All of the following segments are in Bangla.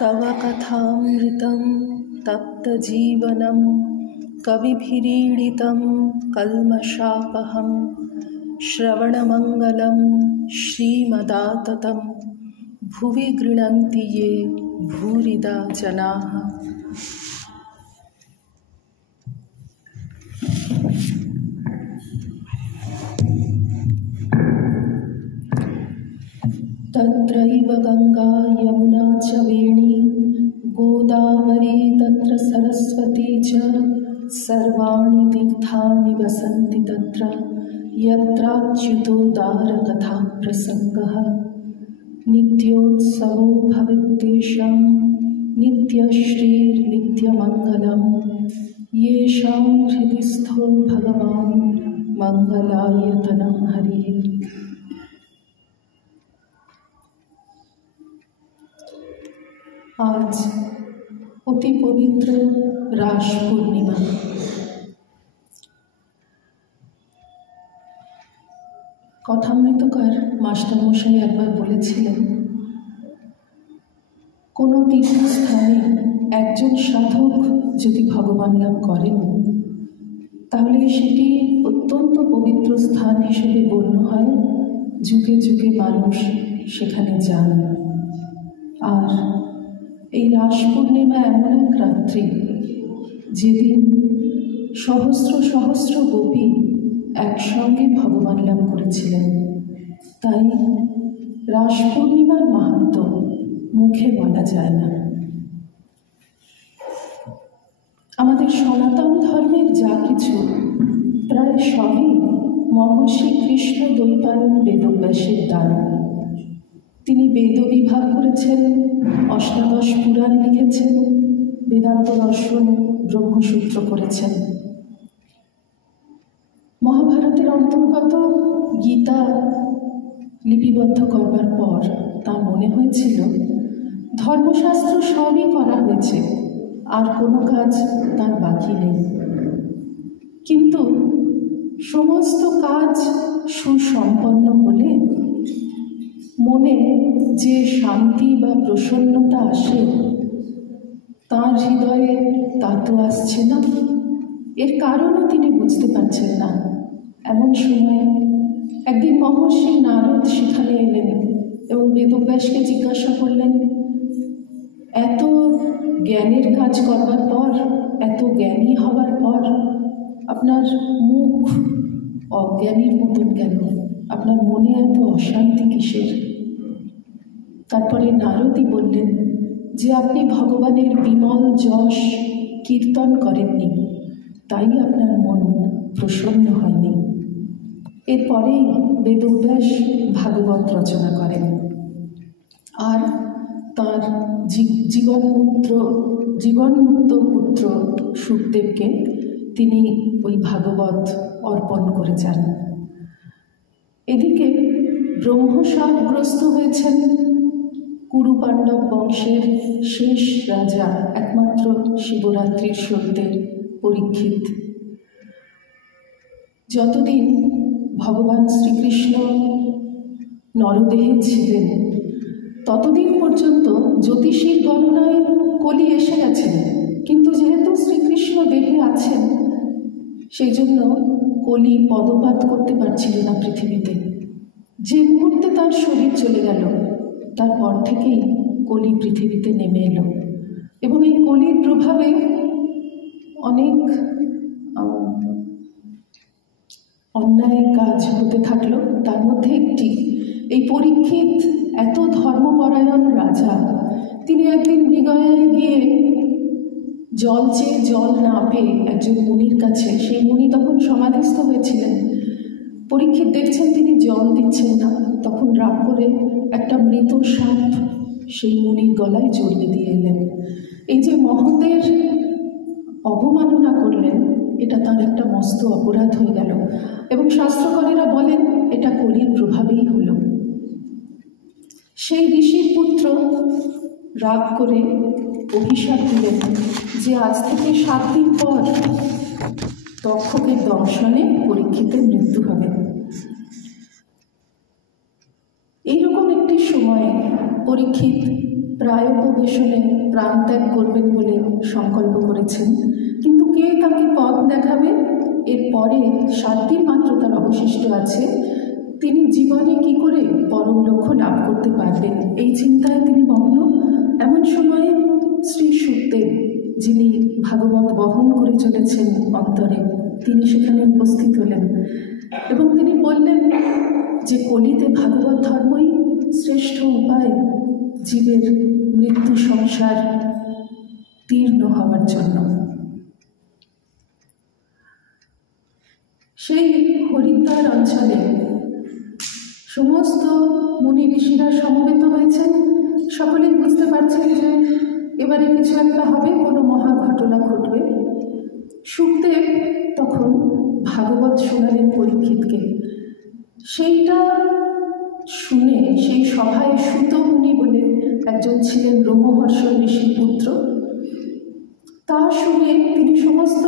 तव कथामृतं तप्तजीवनं कविभिरीडितं कल्मषापहं श्रवणमङ्गलं श्रीमदाततं भुवि गृह्णन्ति ये भूरिदा जनाः। तत्रैव गंगा यमुना च वेणी गोदावरी तत्र सरस्वती च सर्वाणि तीर्थानि वसन्ति तत्र यत्राच्युतोदारकथा प्रसङ्गः नित्योत्सवो भवेत्तेषां नित्यश्रीर्नित्यमङ्गलं येषां हृदि स्थो भगवान् मङ्गलायतनं हरिः। आज অতি পবিত্র রাস পূর্ণিমা। কথামৃতকার মাস্টারমশাই একবার বলেছিলেন, কোনো তীর্থস্থানে একজন সাধক যদি ভগবান লাভ করেন তাহলে সেটি অত্যন্ত পবিত্র স্থান হিসেবে গণ্য হয়, যুগে যুগে মানুষ সেখানে যান। আর এই রাস পূর্ণিমা এমন এক রাত্রি যেদিন সহস্র সহস্র গোপী একসঙ্গে ভগবান লাভ করেছিলেন। তাই রাস পূর্ণিমার মাহাত্ম্য মুখে বলা যায় না। আমাদের সনাতন ধর্মের যা কিছু প্রায় সবই মহর্ষি কৃষ্ণ দ্বৈপায়ন বেদব্যাসের দান। তিনি বেদ বিভাগ করেছেন, অষ্টাদশ পুরাণ লিখেছেন, বেদান্ত দর্শন ব্রহ্মসূত্র করেছেন। মহাভারতের অন্তর্গত গীতা লিপিবদ্ধ করবার পর তার মনে হয়েছিল ধর্মশাস্ত্র সবই করা হয়েছে, আর কোনো কাজ তার বাকি নেই। কিন্তু সমস্ত কাজ সুসম্পন্ন হলে মনে যে শান্তি বা প্রসন্নতা আসে তাঁর হৃদয়ে তা তো আসছে না। এর কারণও তিনি বুঝতে পারছেন না। এমন সময় একদিন মহর্ষি নারদ সেখানে এলেন এবং বেদব্যাসকে জিজ্ঞাসা করলেন, এত জ্ঞানের কাজ করবার পর, এত জ্ঞানী হবার পর আপনার মুখ অজ্ঞানীর মতন কেন? আপনার মনে এত অশান্তি কিসের? তারপরে নারদই বললেন যে আপনি ভগবানের বিমল যশ কীর্তন করেননি, তাই আপনার মন প্রসন্ন হয়নি। এরপরেই বেদব্যাস ভাগবত রচনা করেন আর তাঁর জীবনমুক্ত পুত্র শুকদেবকে তিনি ওই ভাগবত অর্পণ করে যান। এদিকে ব্রহ্মশাপগ্রস্ত হয়েছেন কুরুপাণ্ডব বংশের শেষ রাজা, একমাত্র শিবরাত্রির সত্যে পরীক্ষিত। যতদিন ভগবান শ্রীকৃষ্ণ নরদেহে ছিলেন ততদিন পর্যন্ত জ্যোতিষীর গণনায় কলি এসে গেছেন, কিন্তু যেহেতু শ্রীকৃষ্ণ দেহে আছেন সেই জন্য কলি পদপাত করতে পারছিল না পৃথিবীতে। যে মুহূর্তে তার শরীর চলে গেল তারপর থেকেই কলি পৃথিবীতে নেমে এলো এবং এই কলির প্রভাবে অনেক অন্যায় কাজ হতে থাকলো। তার মধ্যে একটি, এই পরীক্ষিত এত ধর্মপরায়ণ রাজা, তিনি একদিন মৃগয়ায় গিয়ে জল চেয়ে জল না পেয়ে একজন মুনির কাছে, সেই মুনি তখন সমাধিস্থ হয়েছিলেন, পরীক্ষিত দেখছেন তিনি জল দিচ্ছেন না, তখন রাগ করে একটা মৃত সাপ সেই মুনির গলায় জড়িয়ে দিয়ে এলেন। এই যে মহতের অবমাননা করলেন, এটা তার একটা মস্ত অপরাধ হয়ে গেল এবং শাস্ত্রকারেরা বলেন এটা কলির প্রভাবেই হলো। সেই ঋষির পুত্র রাগ করে অভিশাপ দিলেন যে আজ থেকে 7 দিন পর তক্ষকের দংশনে পরীক্ষিতের মৃত্যু হবে। এইরকম একটি সময়ে পরীক্ষিত প্রায়োপবেশনে প্রাণত্যাগ করবেন বলে সংকল্প করেছেন, কিন্তু কে তাকে পথ দেখাবে? এরপরে 7 দিন মাত্র তার অবশিষ্ট আছে। তিনি জীবনে কি করে পরম লক্ষ্য লাভ করতে পারবেন, এই চিন্তায় তিনি মগ্ন। এমন সময়ে শ্রী শুকদেব, যিনি ভাগবত বহন করে চলেছেন অন্তরে, তিনি সেখানে উপস্থিত হলেন এবং তিনি বললেন যে কলিতে ভাগবত ধর্মই শ্রেষ্ঠ উপায় জীবের মৃত্যু সংসার তীর্ণ হওয়ার জন্য। সেই হরিদ্বার অঞ্চলে সমস্ত মুনি ঋষিরা সমবেত হয়েছেন। সকলেই বুঝতে পারছেন যে এবারে কিছু একটা হবে, কোনো মহা ঘটনা ঘটবে। শুকদেব তখন ভাগবত শোনালেন পরীক্ষিতকে। সেইটা শুনে সেই সভায় সুত মুনি বলে একজন ছিলেন, রোমহর্ষ ঋষির পুত্র। তা শুনে তিনি সমস্ত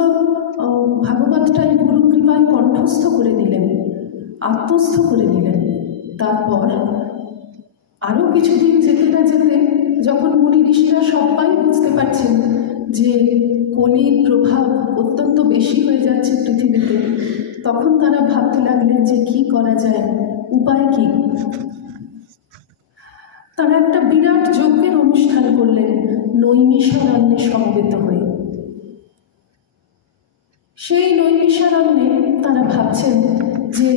ভাগবতটাই গুরু কৃপায় কণ্ঠস্থ করে নিলেন, আত্মস্থ করে নিলেন। তারপর আরও কিছুদিন যেতে না যেতে যখন মুনি ঋষিরা সবাই বুঝতে পারছেন যে কলির প্রভাব অত্যন্ত বেশি হয়ে যাচ্ছে পৃথিবীতে, তখন তারা ভাবতে লাগলেন যে কি করা যায়, উপায় কি। তারা একটা বিরাট যজ্ঞের অনুষ্ঠান করলেন নৈমিষারণ্যে সমবেত হয়ে। সেই নৈমিষারণ্যে তারা ভাবছেন যে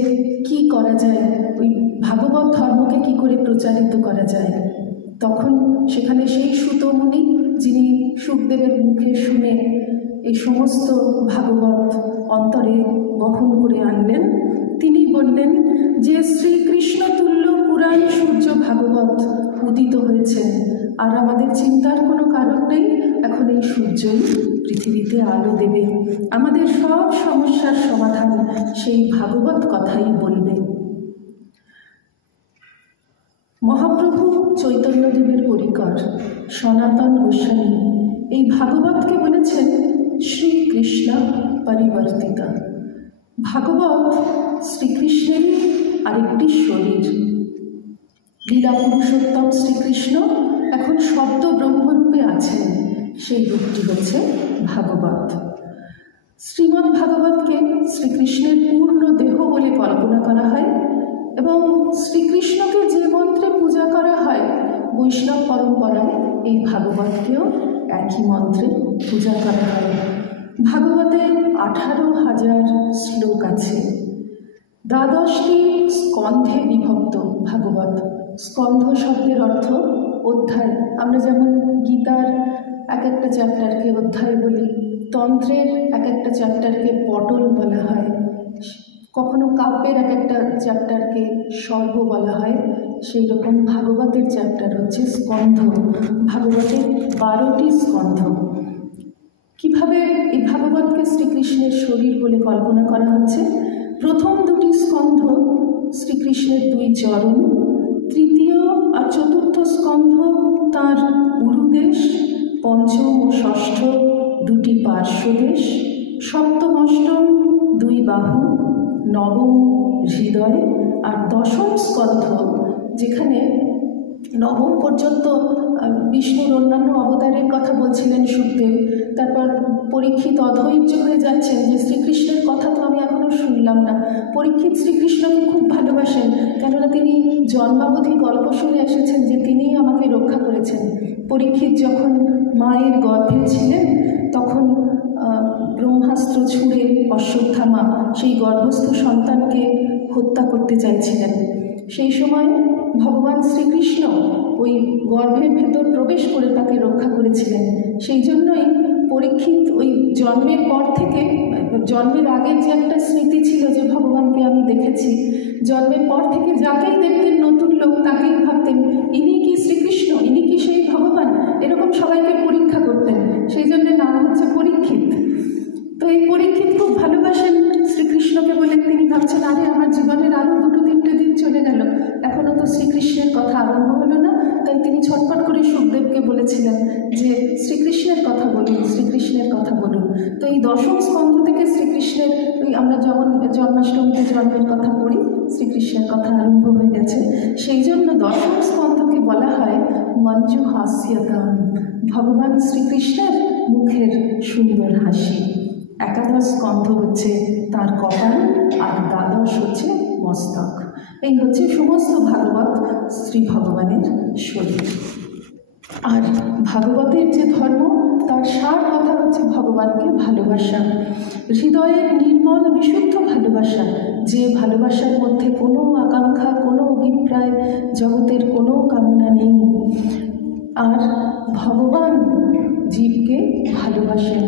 কি করা যায়, ওই ভাগবত ধর্মকে কি করে প্রচারিত করা যায়। তখন সেখানে সেই সুত মুনি, যিনি শুকদেবের মুখে শুনে এই সমস্ত ভাগবত অন্তরে বহন করে আনলেন, তিনি বললেন যে শ্রীকৃষ্ণ তুল্য পুরাণ সূর্য ভাগবত উদিত হয়েছেন, আর আমাদের চিন্তার কোনো কারণ নেই। এখন এই সূর্যই পৃথিবীতে আলো দেবে, আমাদের সব সমস্যার সমাধান সেই ভাগবত কথাই বলবে। মহাপ্রভু চৈতন্যদেবের পরিকর সনাতন গোস্বামী এই ভাগবতকে বলেছেন শ্রীকৃষ্ণ পরিবর্তিতা। ভাগবত শ্রীকৃষ্ণের আরেকটি শরীর। লীলা পুরুষোত্তম শ্রীকৃষ্ণ এখন শব্দ ব্রহ্মরূপে আছেন, সেই রূপটি হচ্ছে ভাগবত। শ্রীমদ্ ভাগবতকে শ্রীকৃষ্ণের পূর্ণ দেহ বলে কল্পনা করা হয় এবং শ্রীকৃষ্ণকে যে মন্ত্রে পূজা করা হয়, বৈষ্ণব পরম্পরায় এই ভাগবতকেও একই মন্ত্রে পূজা করা হয়। ভাগবতে 18,000 শ্লোক আছে। 12টি স্কন্ধে বিভক্ত ভাগবত। স্কন্ধ শব্দের অর্থ অধ্যায়। আমরা যেমন গীতার এক একটা চ্যাপ্টারকে অধ্যায় বলি, তন্ত্রের এক একটা চ্যাপ্টারকে পটল বলা হয়, কখনো কাব্যের এক একটা চ্যাপ্টারকে সর্ব বলা হয়, সেই রকম ভাগবতের চ্যাপ্টার হচ্ছে স্কন্ধ। ভাগবতের 12টি স্কন্ধ। কিভাবে এই ভাগবতকে শ্রীকৃষ্ণের শরীর বলে কল্পনা করা হচ্ছে? প্রথম 2টি স্কন্ধ শ্রীকৃষ্ণের 2 চরণ, তৃতীয় আর চতুর্থ স্কন্ধ তাঁর উরুদেশ, পঞ্চম ও ষষ্ঠ 2টি পার্শ্বদেশ, সপ্তম অষ্টম 2 বাহু, নবম হৃদয়, আর দশম স্কন্ধ, যেখানে নবম পর্যন্ত বিষ্ণুর অন্যান্য অবতারের কথা বলছিলেন শুকদেব। তারপর পরীক্ষিত অধৈর্য হয়ে যাচ্ছেন যে শ্রীকৃষ্ণের কথা তো আমি এখনও শুনলাম না। পরীক্ষিত শ্রীকৃষ্ণকে খুব ভালোবাসেন, কেননা তিনি জন্মাবধি গল্প শুনে এসেছেন যে তিনিই আমাকে রক্ষা করেছেন। পরীক্ষিত যখন মায়ের গর্ভে ছিলেন তখন ব্রহ্মাস্ত্র ছুঁড়ে অশ্বত্থামা সেই গর্ভস্থ সন্তানকে হত্যা করতে চাইছিলেন। সেই সময় ভগবান শ্রীকৃষ্ণ ওই গর্ভের ভেতর প্রবেশ করে তাকে রক্ষা করেছিলেন। সেই জন্যই পরীক্ষিত ওই জন্মের পর থেকে, জন্মের আগের যে একটা স্মৃতি ছিল যে ভগবানকে আমি দেখেছি, জন্মের পর থেকে যাকেই দেখতেন নতুন লোক তাকেই ভাবতেন ইনি কি শ্রীকৃষ্ণ, ইনি কি সেই ভগবান, এরকম সবাইকে পরীক্ষা করতেন। সেই জন্য নাম হচ্ছে পরীক্ষিত। তো এই পরীক্ষিত খুব ভালোবাসেন শ্রীকৃষ্ণকে বলে তিনি ভাবছেন আরে আমার জীবনের আরও 2-3টে দিন চলে গেল, এখনও তো শ্রীকৃষ্ণের কথা আরম্ভ হলো না। তাই তিনি ছটফট করে শুকদেবকে বলেছিলেন যে শ্রীকৃষ্ণের কথা বলুন, শ্রীকৃষ্ণের কথা বলুন। তো এই দশম স্কন্ধ থেকে শ্রীকৃষ্ণের, আমরা যেমন জন্মাষ্টমীতে জন্মের কথা পড়ি, শ্রীকৃষ্ণের কথা আরম্ভ হয়ে গেছে, সেই জন্য দশম স্কন্ধকে বলা হয় মঞ্জু হাস্যগান, ভগবান শ্রীকৃষ্ণের মুখের সুন্দর হাসি। একাদশ স্কন্ধ হচ্ছে তার কপাল, আর দ্বাদশ হচ্ছে মস্তক। এই হচ্ছে সমস্ত ভাগবত শ্রী ভগবানের শরীর। আর ভাগবতের যে ধর্ম, তার সার কথা হচ্ছে ভগবানকে ভালোবাসা, হৃদয়ের নির্মল বিশুদ্ধ ভালোবাসা, যে ভালোবাসার মধ্যে কোনো আকাঙ্ক্ষা, কোনো অভিপ্রায়, জগতের কোনো কামনা নেই। আর ভগবান জীবকে ভালোবাসেন।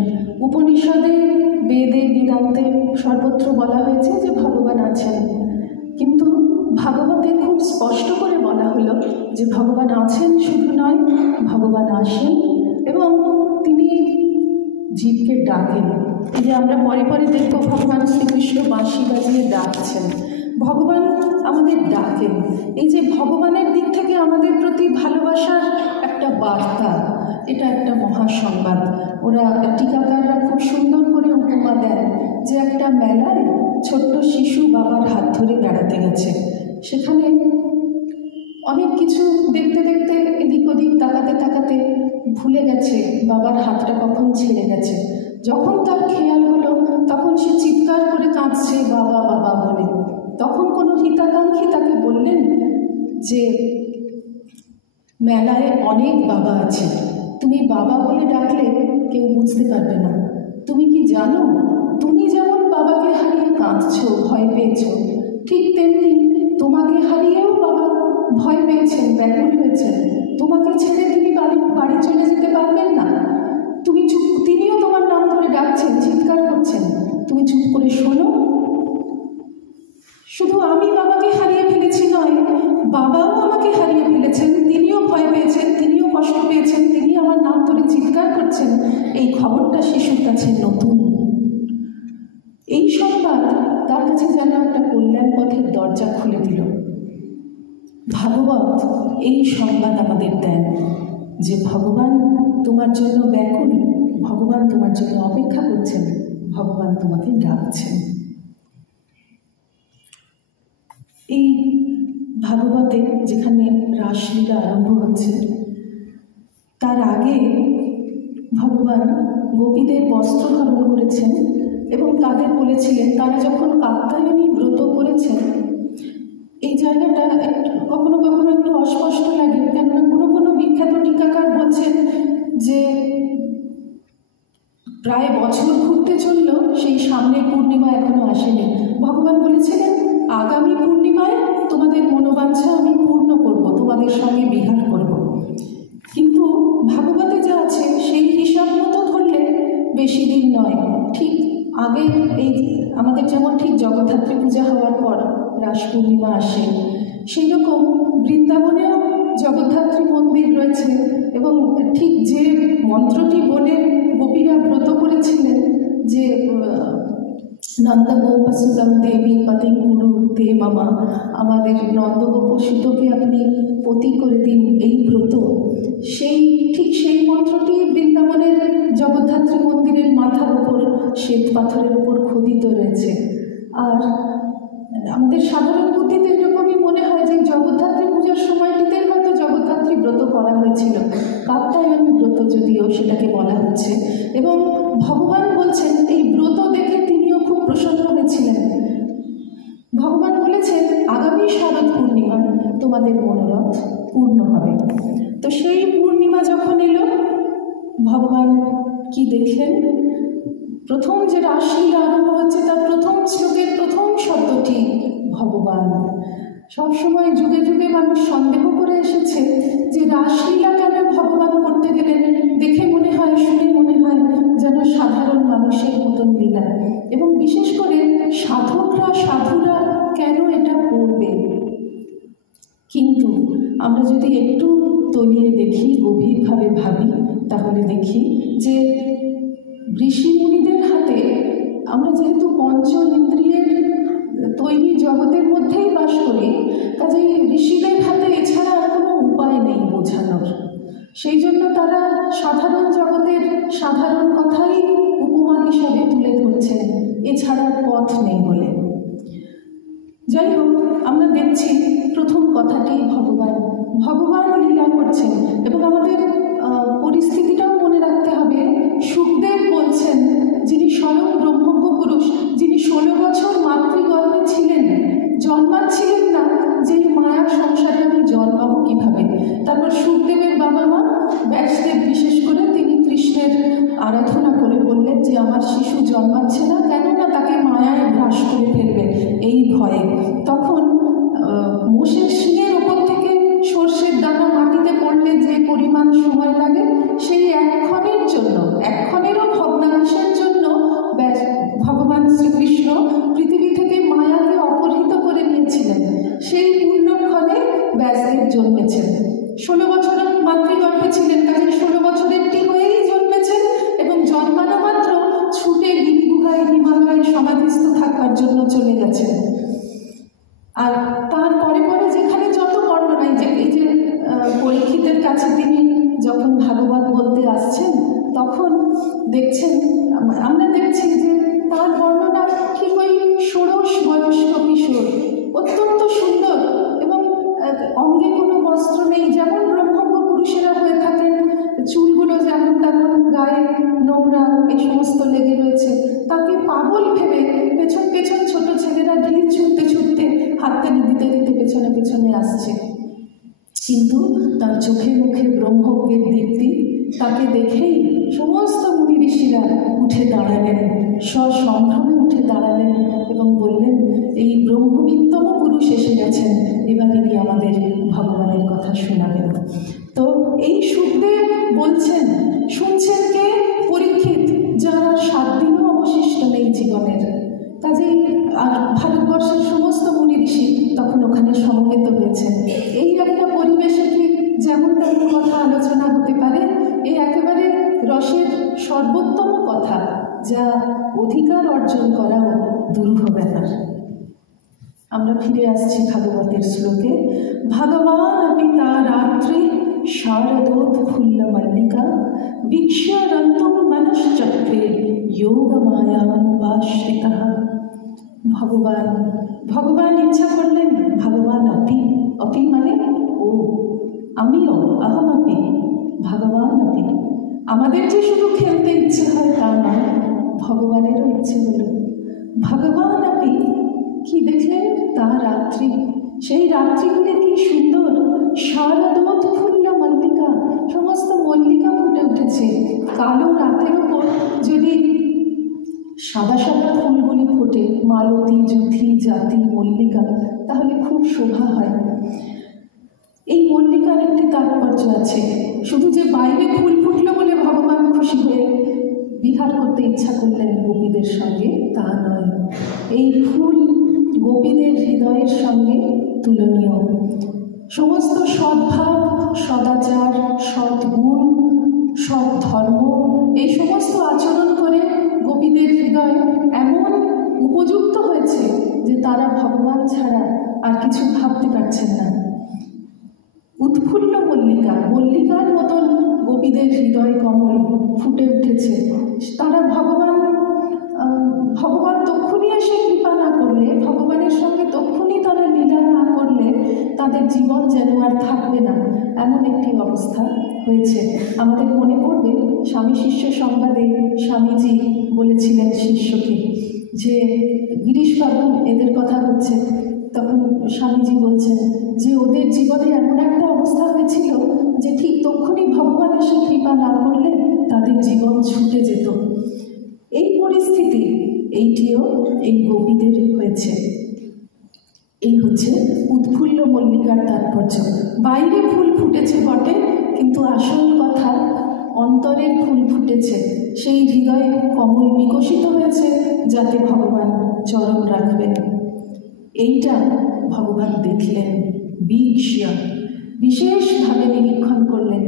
উপনিষদে, বেদে, বেদান্তে সর্বত্র বলা হয়েছে যে ভগবান আছেন, কিন্তু ভাগবতে খুব স্পষ্ট করে বলা হলো যে ভগবান আছেন শুধু নয়, ভগবান আসেন এবং তিনি জীবকে ডাকেন। এই যে আমরা পরে পরে দেখব ভগবান শ্রীকৃষ্ণ বাঁশি বাজিয়ে ডাকছেন, ভগবান আমাদের ডাকেন। এই যে ভগবানের দিক থেকে আমাদের প্রতি ভালোবাসার একটা বার্তা, এটা একটা মহাসংবাদ। ওরা টিকাকাররা খুব সুন্দর করে উপমা দেন যে একটা মেলায় ছোট্ট শিশু বাবার হাত ধরে বেড়াতে গেছে, সেখানে অনেক কিছু দেখতে দেখতে এদিক ওদিক তাকাতে তাকাতে ভুলে গেছে বাবার হাতটা কখন ছেড়ে গেছে। যখন তার খেয়াল হলো তখন সে চিৎকার করে কাঁদছে বাবা বাবা বলে। তখন কোনো হিতাকাঙ্ক্ষী তাকে বললেন যে মেলায় অনেক বাবা আছে, তুমি বাবা বলে ডাকলে কেউ বুঝতে পারবে না। তুমি কি জানো, তুমি যেমন বাবাকে হারিয়ে কাঁদছো, ভয় পেয়েছো, ঠিক তেমনি তোমাকে হারিয়েও বাবা ভয় পেয়েছেন, ব্যাকুল হয়েছেন। তোমাকে ছেড়ে তিনি বাড়ি চলে যেতে পারবেন না। তুমি চুপ, তিনিও তোমার নাম ধরে ডাকছেন, চিৎকার করছেন, তুমি চুপ করে শোনো। শুধু আমি বাবাকে হারিয়ে ফেলেছি নয়, বাবাও আমাকে হারিয়ে ফেলেছেন, তিনিও ভয় পেয়েছেন, তিনিও কষ্ট পেয়েছেন, তিনি আমার নাম ধরে চিৎকার করছেন। এই খবরটা শিশুর কাছে নতুন। এই সংবাদ তার কাছে যেন একটা কল্যাণ পথের দরজা খুলে দিল। ভাগবত এই সংবাদ আমাদের দেন যে ভগবান তোমার জন্য ব্যাকুল, ভগবান তোমার জন্য অপেক্ষা করছেন, ভগবান তোমাকে ডাকছেন। এই ভাগবতে যেখানে রাসলীলা আরম্ভ হচ্ছে, তার আগে ভগবান গোপীদের বস্ত্র হরণ করেছেন এবং তাদের বলেছিলেন, তারা যখন কাত্যায়নী ব্রত করেছেন, এই জায়গাটা কখনো কখনো একটু অস্পষ্ট লাগে, কেননা কোনো কোনো বিখ্যাত টিকাকার বলছেন যে প্রায় বছর ঘুরতে চলল, সেই সামনের পূর্ণিমা এখনো আসেনি। ভগবান বলেছিলেন আগামী পূর্ণিমায় তোমাদের মনোবাঞ্ছা আমি পূর্ণ করব, তোমাদের সঙ্গে বিহার করব। কিন্তু ভাগবতে যা আছে সেই হিসাব মতো ধরলে বেশি দিন নয়, ঠিক আগে এই আমাদের যেমন ঠিক জগদ্ধাত্রী পূজা হওয়ার পর রাস পূর্ণিমা আসে, সেই রকম বৃন্দাবনেও জগদ্ধাত্রী মন্দির রয়েছে এবং ঠিক যে মন্ত্রটি বলে গোপীরা ব্রত করেছিলেন যে নন্দগোপ সুদম দেবী পতি গুরু দে মামা, আমাদের নন্দগোপ সুতোকে আপনি পতি করে দিন, এই ব্রত, ঠিক সেই মন্ত্রটি বৃন্দাবনের জগদ্ধাত্রী মন্দিরের মাথার উপর শ্বেত পাথরের উপর খোদিত রয়েছে। আর আমাদের সাধারণ বুদ্ধিতে এরকমই মনে হয় যে জগদ্ধাত্রী পূজার সময়টিতে হয়তো জগদ্ধাত্রী ব্রত করা হয়েছিল, কাত্যায়নী ব্রত যদিও সেটাকে বলা হচ্ছে। এবং ভগবান বলছেন এই ব্রত দেখে তিনিও খুব প্রসন্ন হয়েছিলেন। ভগবান বলেছেন আগামী শারদ পূর্ণিমায় তোমাদের মনোরথ পূর্ণ হবে। তো সেই পূর্ণিমা যখন এলো, ভগবান কি দেখলেন? প্রথম যে রাসলীলা আরম্ভ হচ্ছে তার প্রথম শ্লোকের প্রথম শব্দটি ভগবান। সবসময় যুগে যুগে মানুষ সন্দেহ করে এসেছে যে রাসলীলা কেন ভগবান করতে গেলেন, দেখে মনে হয়, শুনে মনে হয় যেন সাধারণ মানুষের মতন লীলা, এবং বিশেষ করে সাধকরা, সাধুরা কেন এটা করবে। কিন্তু আমরা যদি একটু তলিয়ে দেখি, গভীরভাবে ভাবি, তাহলে দেখি যে ঋষি মুনিদের হাতে, আমরা যেহেতু পঞ্চ ইন্দ্রিয়ের তৈরি জগতের মধ্যেই বাস করি, কাজেই ঋষিদের হাতে এছাড়া আর কোনো উপায় নেই বোঝানোর। সেই জন্য তারা সাধারণ জগতের সাধারণ কথাই উপমা হিসাবে তুলে ধরছেন, এছাড়া পথ নেই বলে। যাই হোক, যিনি স্বয়ং ব্রহ্মজ্ঞ পুরুষ, যিনি 16 বছর মাতৃগর্ভে ছিলেন, জন্মাচ্ছিলেন না, যে মায়ার সংসারে আমি জন্মাবো কিভাবে। তারপর সুখদেবের বাবা মা ব্যাসদেব বিশেষ করে তিনি কৃষ্ণের আরাধনা করে বললেন যে আমার শিশু জন্মাচ্ছে না, কেননা তাকে মায়ায় গ্রাস করে ফেলবে এই ভয়ে। তখন মোষের শিঙের ওপর থেকে সর্ষের দানা মাটিতে পড়লে যে পরিমাণ সময় লাগে, সেই এক্ষণের জন্য, এক্ষণেরও ভগ্নাংশের জন্য ভগবান শ্রীকৃষ্ণ পৃথিবী থেকে মায়াকে অপহৃত করে নিয়েছিলেন। সেই পূর্ণক্ষণে ব্যাসদেব জন্মেছেন। 16 বছরের মাতৃগর্ভে ছিলেন, কাজে 16 বছরেরটি হয়েই জন্মেছেন এবং জন্মানো মাত্র ছুটে গিরিগুহায় হিমালয়ে সমাধিস্থ থাকবার জন্য চলে গেছেন। আর তার পরে পরে যেখানে যত বর্ণনা, এই যে পরীক্ষিতের কাছে তিনি যখন ভাগবত বলতে আসছেন, তখন দেখছেন, আমরা দেখছি যে তার বর্ণনা ঠিক ওই ষোড়শ বয়স্ক কিশোর, অত্যন্ত সুন্দর এবং অঙ্গে কোনো বস্ত্র নেই, যেমন ব্রহ্মজ্ঞ পুরুষেরা হয়ে থাকেন, চুলগুলো যেমন তেমন, গায়ে নোংরা এই সমস্ত লেগে রয়েছে। তাকে পাগল ভেবে পেছন পেছন ছোট ছেলেরা ঢিল ছুটতে ছুটতে হাততালি দিতে দিতে পেছনে পেছনে আসছে। কিন্তু তার চোখে মুখে ব্রহ্মজ্ঞের দীপ্তি, তাকে দেখেই সমস্ত মুনি ঋষিরা উঠে দাঁড়ালেন, সসম্ভ্রমে উঠে দাঁড়ালেন এবং বললেন, এই ব্রহ্মবিত্তম পুরুষ এসে গেছেন, এবার ইনি আমাদের ভগবানের কথা শোনাবেন। তো এই সুখদেব বলছেন, শুনছেন কে? পরীক্ষিত, যার 7 দিনও অবশিষ্ট নেই জীবনের। কাজেই আর ভারতবর্ষের সমস্ত মুনি ঋষি তখন ওখানে সমবেত হয়েছেন। এই একটা পরিবেশে কি যেমন তেমন কথা আলোচনা হতে পারে? এই একেবারে রসের সর্বোত্তম কথা, যা অধিকার অর্জন করাও দুরূহ ব্যাপার। আমরা ফিরে আসছি ভাগবতের শ্লোকে। ভগবান আপি তা রাত্রি শারদোৎফুল্ল মল্লিকা বিক্ষ্যরন্তুম মনশ্চক্রে যোগ মায়ানুপাশ্রিতঃ। ভগবান ইচ্ছা করলেন, ভগবান আপি, আপি মানে ও, আমিও, আহম আপি, ভগবান আপি। আমাদের যে শুধু খেলতে ইচ্ছে হয় তা নয়, ভগবানেরও ইচ্ছে হলো। ভগবান আপি কি দেখলেন? তা রাত্রি, সেই রাত্রিগুলি কি সুন্দর, শারদোৎফুল্ল মল্লিকা, সমস্ত মল্লিকা ফুটে উঠেছে। কালো রাতের ওপর যদি সাদা সাদা ফুলগুলি ফোটে, মালতী, যুথি, জাতি, মল্লিকা, তাহলে খুব শোভা হয়। এই মল্লিকার একটি তাৎপর্য আছে, শুধু যে বাইরে ফুল ফুটলো বলে ভগবান খুশি হয়ে বিহার করতে ইচ্ছা করলেন গোপীদের সঙ্গে, তা নয়। এই ফুল গোপীদের হৃদয়ের সঙ্গে তুলনীয়। সমস্ত সদ্ভাব, সদাচার, সদ্গুণ, সৎধর্ম, এই সমস্ত আচরণ করে গোপীদের হৃদয় এমন উপযুক্ত হয়েছে যে তারা ভগবান ছাড়া আর কিছু ভাবতে পারছেন না। উৎফুল্ল মল্লিকা, মল্লিকার মতন গোপীদের হৃদয় কমল ফুটে উঠেছে। তারা ভগবান তক্ষুনি এসে কৃপা না করলে, ভগবানের সঙ্গে তক্ষুনি তারা লীলা না করলে তাদের জীবন যেন আর থাকবে না, এমন একটি অবস্থা হয়েছে। আমাদের মনে পড়বে স্বামী শিষ্য সংবাদে স্বামীজি বলেছিলেন শিষ্যকে যে, গিরিশবাবু এদের কথা হচ্ছে, তখন স্বামীজি বলছেন যে ওদের জীবনে এমন একটা অবস্থা হয়েছিল যে ঠিক তক্ষুনি ভগবান এসে কৃপা না করলে তাদের জীবন ছুটে যেত। এই পরিস্থিতি এইটিও এই গোপীদের হয়েছে। এই হচ্ছে উৎফুল্ল মল্লিকার তাৎপর্য। বাইরে ফুল ফুটেছে বটে, কিন্তু আসল কথা অন্তরের ফুল ফুটেছে, সেই হৃদয়ে কমল বিকশিত হয়েছে যাতে ভগবান চরণ রাখবেন। এইটা ভগবান দেখলেন, বীক্ষ্য, বিশেষভাবে নিরীক্ষণ করলেন।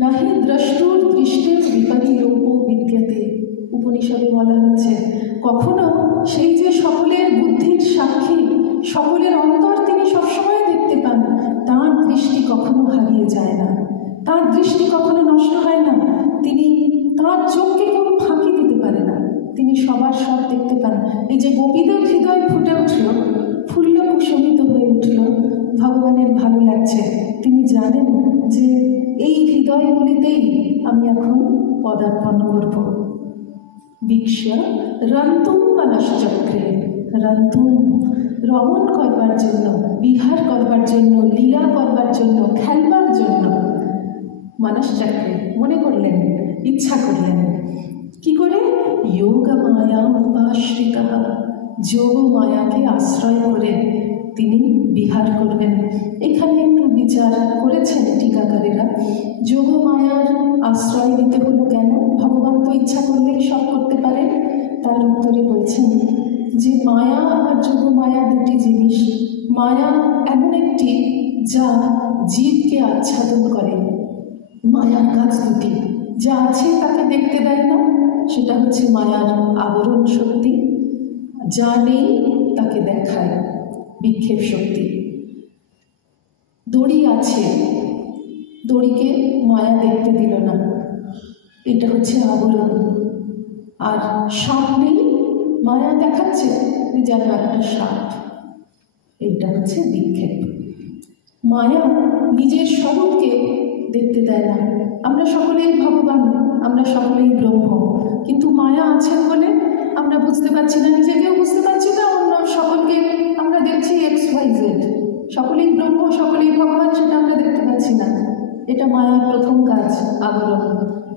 নাহি দ্রষ্টুর দৃষ্টের বিপরীলোপ বিদ্যতে, উপনিষদে বলা হচ্ছে, কখনো সেই যে সকলের বুদ্ধির সাক্ষী, সকলের অন্তর তিনি সবসময় দেখতে পান, তাঁর দৃষ্টি কখনো হারিয়ে যায় না, তাঁর দৃষ্টি কখনো নষ্ট হয় না। তিনি তাঁর চোখকে কেউ ফাঁকি দিতে পারে না, তিনি সবার সব দেখতে পান। এই যে গোপীদের হৃদয় ফুটে উঠল, ফুল্ল কুসুমিত হয়ে উঠল, ভগবানের ভালো লাগছে। তিনি জানেন যে এই হৃদয়গুলিতেই আমি এখন পদার্পণ করব, ভিক্ষা রন্তুম মানসচক্রে, রন্তুম রমণ করবার জন্য, বিহার করবার জন্য, লীলা করবার জন্য, খেলবার জন্য মানসচক্রে মনে করলেন, ইচ্ছা করলেন। কি করে? যোগ মায়া উপাশ্রিতা, যোগ মায়াকে আশ্রয় করে তিনি বিহার করবেন। এখানে একটু বিচার করেছেন টিকাকারীরা, যোগ মায়ার আশ্রয় নিতে হলো কেন? ভগবান তো ইচ্ছা করলেই সব করতে পারেন। তার উত্তরে বলছেন যে মায়া আর যোগ মায়া দুটি জিনিস। মায়া এমন একটি যা জীবকে আচ্ছাদন করে। মায়ার কাজ দুটি, যা আছে তাকে দেখতে দেয় না, সেটা হচ্ছে মায়ার আবরণ শক্তি, যা নেই তাকে দেখায় বিক্ষেপ শক্তি। দড়ি আছে, দড়িকে মায়া দেখতে দিল না, এটা হচ্ছে আবরণ। আর সাপ নেই, মায়া দেখাচ্ছে যেন একটা সাপ, এটা হচ্ছে বিক্ষেপ। মায়া নিজের স্বরূপকে দেখতে দেয় না। আমরা সকলেই ভগবান, আমরা সকলেই ব্রহ্ম, কিন্তু মায়া আছেন বলে আমরা বুঝতে পারছি না, নিজেকেও বুঝতে পারছি না, অন্য সকলকে আমরা দেখছি XYZ, সকলেই ব্রহ্ম, সকলেই ভগবান, সেটা আমরা দেখতে পাচ্ছি না। এটা মায়ার প্রথম কাজ, আবরণ।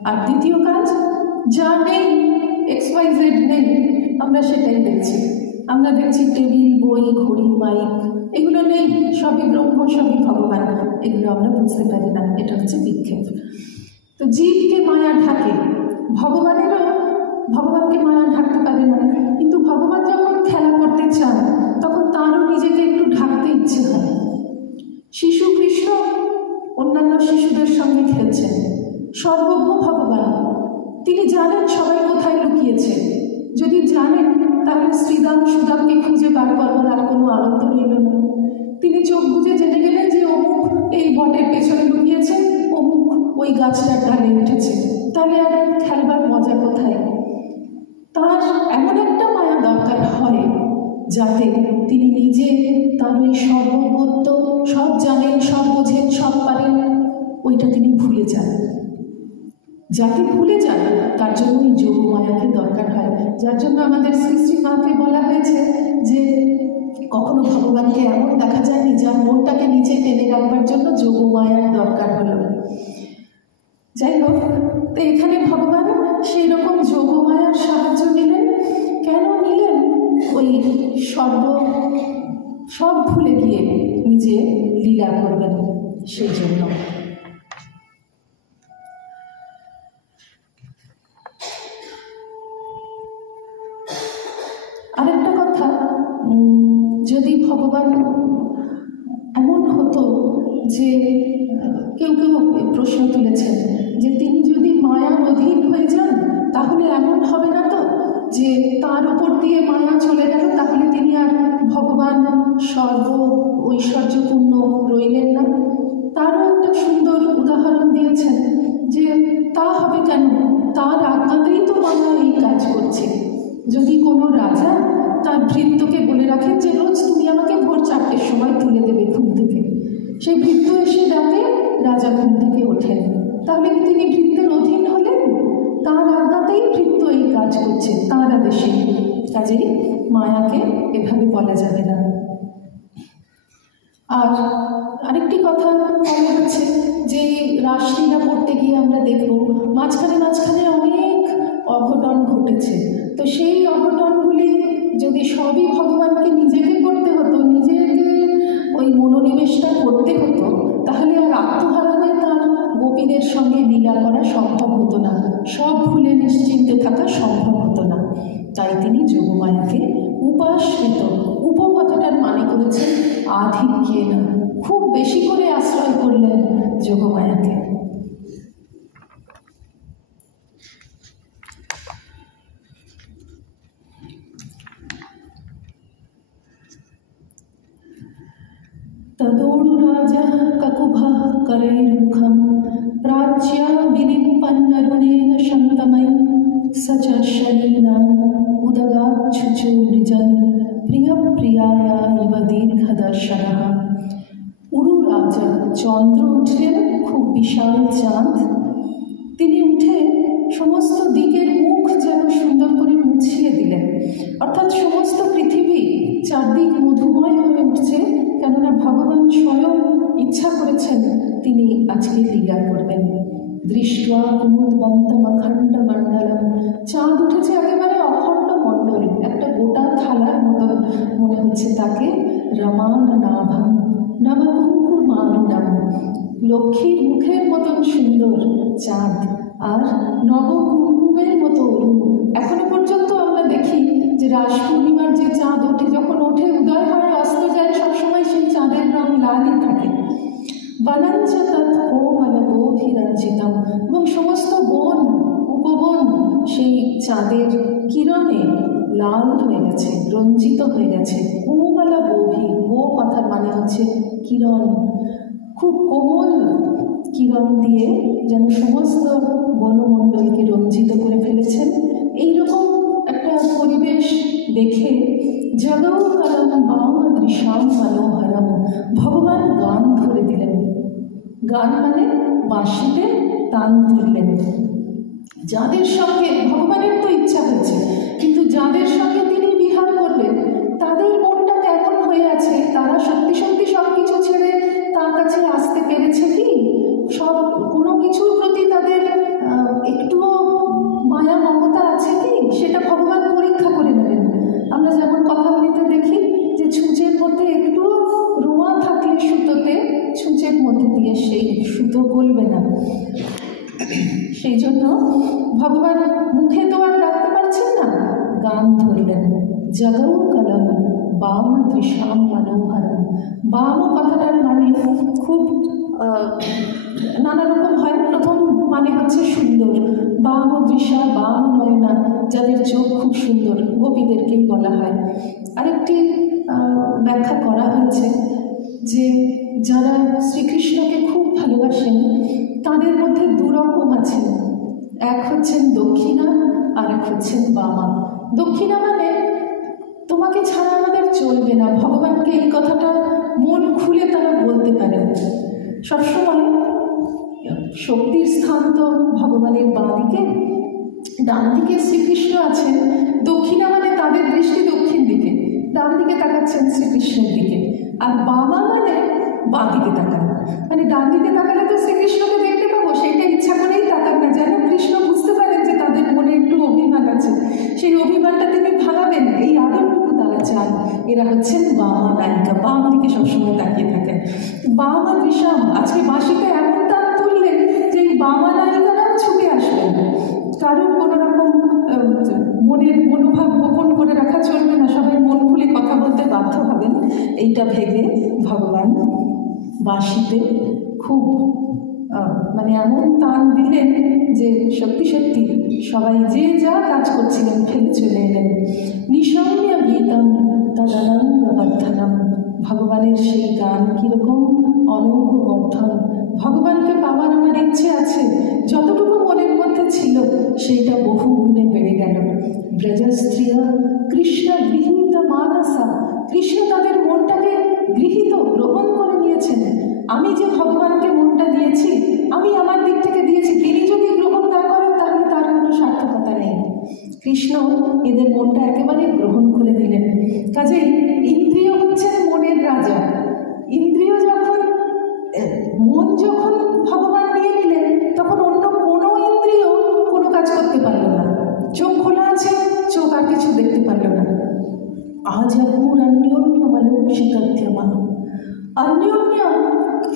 আর দ্বিতীয় কাজ, যা নেই, XYZ নেই, আমরা সেটাই দেখছি। আমরা দেখছি টেবিল, বই, ঘড়ি, মাইক, এগুলো নেই, সবই ব্রহ্ম, সবই ভগবান, এগুলো আমরা বুঝতে পারি না, এটা হচ্ছে বিক্ষেপ। তো জীবকে মায়া ঢাকে, ভগবানকে মায়া ঢাকতে পারে না। কিন্তু ভগবান যখন খেলা করতে চান তখন তারও নিজেকে একটু ঢাকতে ইচ্ছে হয়। শিশু কৃষ্ণ অন্যান্য শিশুদের সঙ্গে খেলছেন, সর্বজ্ঞ ভগবান, তিনি জানেন সবাই কোথায় লুকিয়েছে। যদি জানেন তাহলে শ্রীদাম সুদামকে খুঁজে বার করবার আর কোনো আনন্দ রইল না। তিনি চোখ বুজে জেনে গেলেন যে অমুক এই বটের পেছনে লুকিয়েছে, অমুক ওই গাছটার ডালে উঠেছে, তাহলে আর খেলবার মজা কোথায়? তার এমন একটা মায়া দরকার হয় যাতে তিনি নিজে তার ওই সর্বজ্ঞত্ব, সব জানেন, সব বোঝেন, সব পারেন, ওইটা তিনি ভুলে যান। যাতে ভুলে যান তার জন্য এই যোগ মায়াকে দরকার হয়। যার জন্য আমাদের সৃষ্টিমাকে বলা হয়েছে যে কখনো ভগবানকে এমন দেখা যায়নি যার মনটাকে নিচে টেনে রাখবার জন্য যোগ মায়ার দরকার হলো। যাই হোক, তো এখানে ভগবান সেই রকম যোগ মায়ার সাহায্য নিলেন। কেন নিলেন? ওই সব ভুলে গিয়ে নিজে লীলা করবেন সেই জন্য। আরেকটা কথা, যদি ভগবান এমন হতো যে কেউ প্রশ্ন তুলেছেন যে তিনি যদি মায়ার অধীন হয়ে যান তাহলে এমন হবে না তো যে তার উপর দিয়ে মায়া চলে গেল, তাহলে তিনি আর ভগবান সর্ব ঐশ্বর্যপূর্ণ রইলেন না? তারও একটা সুন্দর উদাহরণ দিয়েছেন যে তা হবে কেন, তার আজ্ঞাতেই তো মায়া এই কাজ করছে। যদি কোনো রাজা তার ভৃত্যকে বলে রাখেন যে রোজ তুমি আমাকে ভোর 4টের সময় তুলে দেবে ঘুম থেকে, সেই ভৃত্য এসে ডাকে, রাজা ঘুম থেকে ওঠেন, তাহলে কি তিনি ভৃত্যের অধীন হলেন? তার আজ্ঞাতেই ভৃত্য এই কাজ করছে, তাঁর আদেশে। কাজেই মায়াকে এভাবে বলা যাবে না। আর আরেকটি কথা মনে হচ্ছে যে রাসলীলা পড়তে গিয়ে আমরা দেখব মাঝখানে অনেক অঘটন ঘটেছে। তো সেই অঘটনগুলি যদি সবই ভগবানকে নিজেকে করতে হতো, নিজেকে ওই মনোনিবেশটা করতে হতো, তাহলে আর আত্মহারা হয়ে তার গোপীদের সঙ্গে লীলা করা সম্ভব হতো না, সব ভুলে নিশ্চিন্তে থাকা সম্ভব হতো না। তাই তিনি যোগমায়াকে উপাশ্রিত, কথাটার মানে করেছেন আধিক্যে না, খুব বেশি করে আশ্রয় করলেন যোগমায়াকে। तदोडु राजा ककुभः करैर्मुखं प्राच्या विनिप्पन्नरुणेन शन्तमयि सचर्षणीनाम् उदगाच्छुचो मृजन् प्रियप्रियाया इव दीर्घदर्शनः। উড়ু রাজা, চন্দ্র উঠলেন, খুব বিশাল চাঁদ, তিনি উঠে সমস্ত দিকের মুখ যেন সুন্দর দৃष्ट्वा কুমুদবন্তমখণ্ডমণ্ডলম, চাঁদ উঠেছে একেবারে অখণ্ড মণ্ডল, একটা গোটা থালার মতন মনে হচ্ছে তাকে। রমান নাভম নবকুঙ্কুমানুনাম, লক্ষ্মীর মুখের মতন সুন্দর চাঁদ আর নবকুঙ্কুমের মতো রূপ। এখনো পর্যন্ত আমরা দেখি যে রাস পূর্ণিমার যে চাঁদ ওঠে, যখন ওঠে উদয় হয় অস্ত যায়, সবসময় সেই চাঁদের রং লালই থাকে। বনঞ্চ তৎ কোমলগোভিরঞ্জিতম, এবং সমস্ত বন উপবন সেই চাঁদের কিরণে লাল হয়ে গেছে, রঞ্জিত হয়ে গেছে। কোমলা গোভি, গো কথার মানে হচ্ছে কিরণ, খুব কোমল কিরণ দিয়ে যেন সমস্ত বনমণ্ডলকে রঞ্জিত করে ফেলেছেন। এইরকম একটা পরিবেশ দেখে জগৌ কলম বাম দৃশ্যাম মনোহরম, ভগবান গান ধরে দিলেন। গান মানে বাঁশিতে তান তুললেন। যাদের সঙ্গে ভগবানের তো ইচ্ছা হয়েছে, কিন্তু যাদের সঙ্গে তিনি বিহার করবেন তাদের মনটা কেমন হয়ে আছে, তারা সত্যি সত্যি সব কিছু ছেড়ে তার কাছে আসতে পেরেছে কি? সব কোনো কিছুর প্রতি তাদের একটুও মায়া মমতা আছে কি? সেটা ভগবান পরীক্ষা করে নেবেন। আমরা যেমন কথাগুলিতে দেখি যে ছুঁচের মধ্যে একটু রোঁয়া থাকলে সুতোতে, ছুঁচের মধ্যে দিয়ে সেই সুতো গলবে না। সেই জন্য ভগবান মুখে তো আর ডাকতে পারছেন না, গান ধরলেন। জগৌ কলম বাম দৃশ্যাম মনোহরম। বাম কথাটার মানে খুব নানা রকম হয়। প্রথম মানে হচ্ছে সুন্দর, বাম দৃশ্যা, বাম নয়না, যাদের চোখ খুব সুন্দর, গোপীদেরকেই বলা হয়। আরেকটি ব্যাখ্যা করা হয়েছে যে যারা শ্রীকৃষ্ণকে খুব ভালোবাসেন তাদের মধ্যে দুরকম আছেন, এক হচ্ছেন দক্ষিণা, আরেক হচ্ছেন বামা। দক্ষিণা মানে তোমাকে ছাড়া আমাদের চলবে না, ভগবানকে এই কথাটা মন খুলে তারা বলতে পারেন। সবসময় শক্তির স্থান তো ভগবানের বাঁ দিকে, ডান দিকে শ্রীকৃষ্ণ আছেন। দক্ষিণা মানে তাদের দৃষ্টি দক্ষিণ দিকে, ডান দিকে তাকাচ্ছেন শ্রীকৃষ্ণের দিকে। আর বামা মানে বাঁ দিকে তাকান, মানে ডান দিকে তাকালে তো শ্রীকৃষ্ণকে দেখতে পাবো, সেইটা ইচ্ছা করেই তাকান না, যেন কৃষ্ণ বুঝতে পারেন যে তাদের মনে একটু অভিমান আছে, সেই অভিমানটা তিনি ভাঙাবেন, এই আদরটুকু তারা চান। এরা হচ্ছেন বামা নায়িকা, বাম দিকে সবসময় তাকিয়ে থাকেন। বামা দৃশ্যাম, আজকে বাঁশিতে এমন তান তুললেন যে এই বামা নায়িকারাও ছুটে আসবেন। কারোর কোনো রকম মনের মনোভাব গোপন করে রাখা চলবে না, সবাই মন খুলে কথা বলতে বাধ্য হবেন। এইটা ভেবে ভগবান বাঁশিতে খুব মানে এমন টান দিলেন যে সত্যি সত্যি সবাই যে যা কাজ করছিলেন ফেলে চলে এলেন। নিঃসম্য গীতম তদনঙ্গবর্ধনম, ভগবানের সেই গান কীরকম অনঙ্গ বর্ধন। ভগবানকে পাওয়ার আমার ইচ্ছে আছে, যতটুকু মনের মধ্যে ছিল সেইটা বহু গুণে বেড়ে গেল। ব্রজস্ত্রিয় কৃষ্ণ গৃহীত মানসা, কৃষ্ণ তাদের মনটাকে গৃহীত গ্রহণ করে নিয়েছেন। আমি যে ভগবানকে মনটা দিয়েছি, আমি আমার দিক থেকে দিয়েছি, তিনি যদি গ্রহণ না করেন তাহলে তার কোনো সার্থকতা নেই। কৃষ্ণ এদের মনটা একেবারে গ্রহণ করে দিলেন। কাজেই ইন্দ্রিয় হচ্ছেন মনের রাজা। ইন্দ্রিয় যখন, মন যখন ভগবান নিয়ে নিলেন, তখন অন্য কোনো ইন্দ্রিয় কোনো কাজ করতে পারল না। চোখ খোলা আছে, চোখ আর কিছু দেখতে পারল না। আজ অপুর অন্যোন্য মলক্ষিতদ্যমা, অন্যোন্য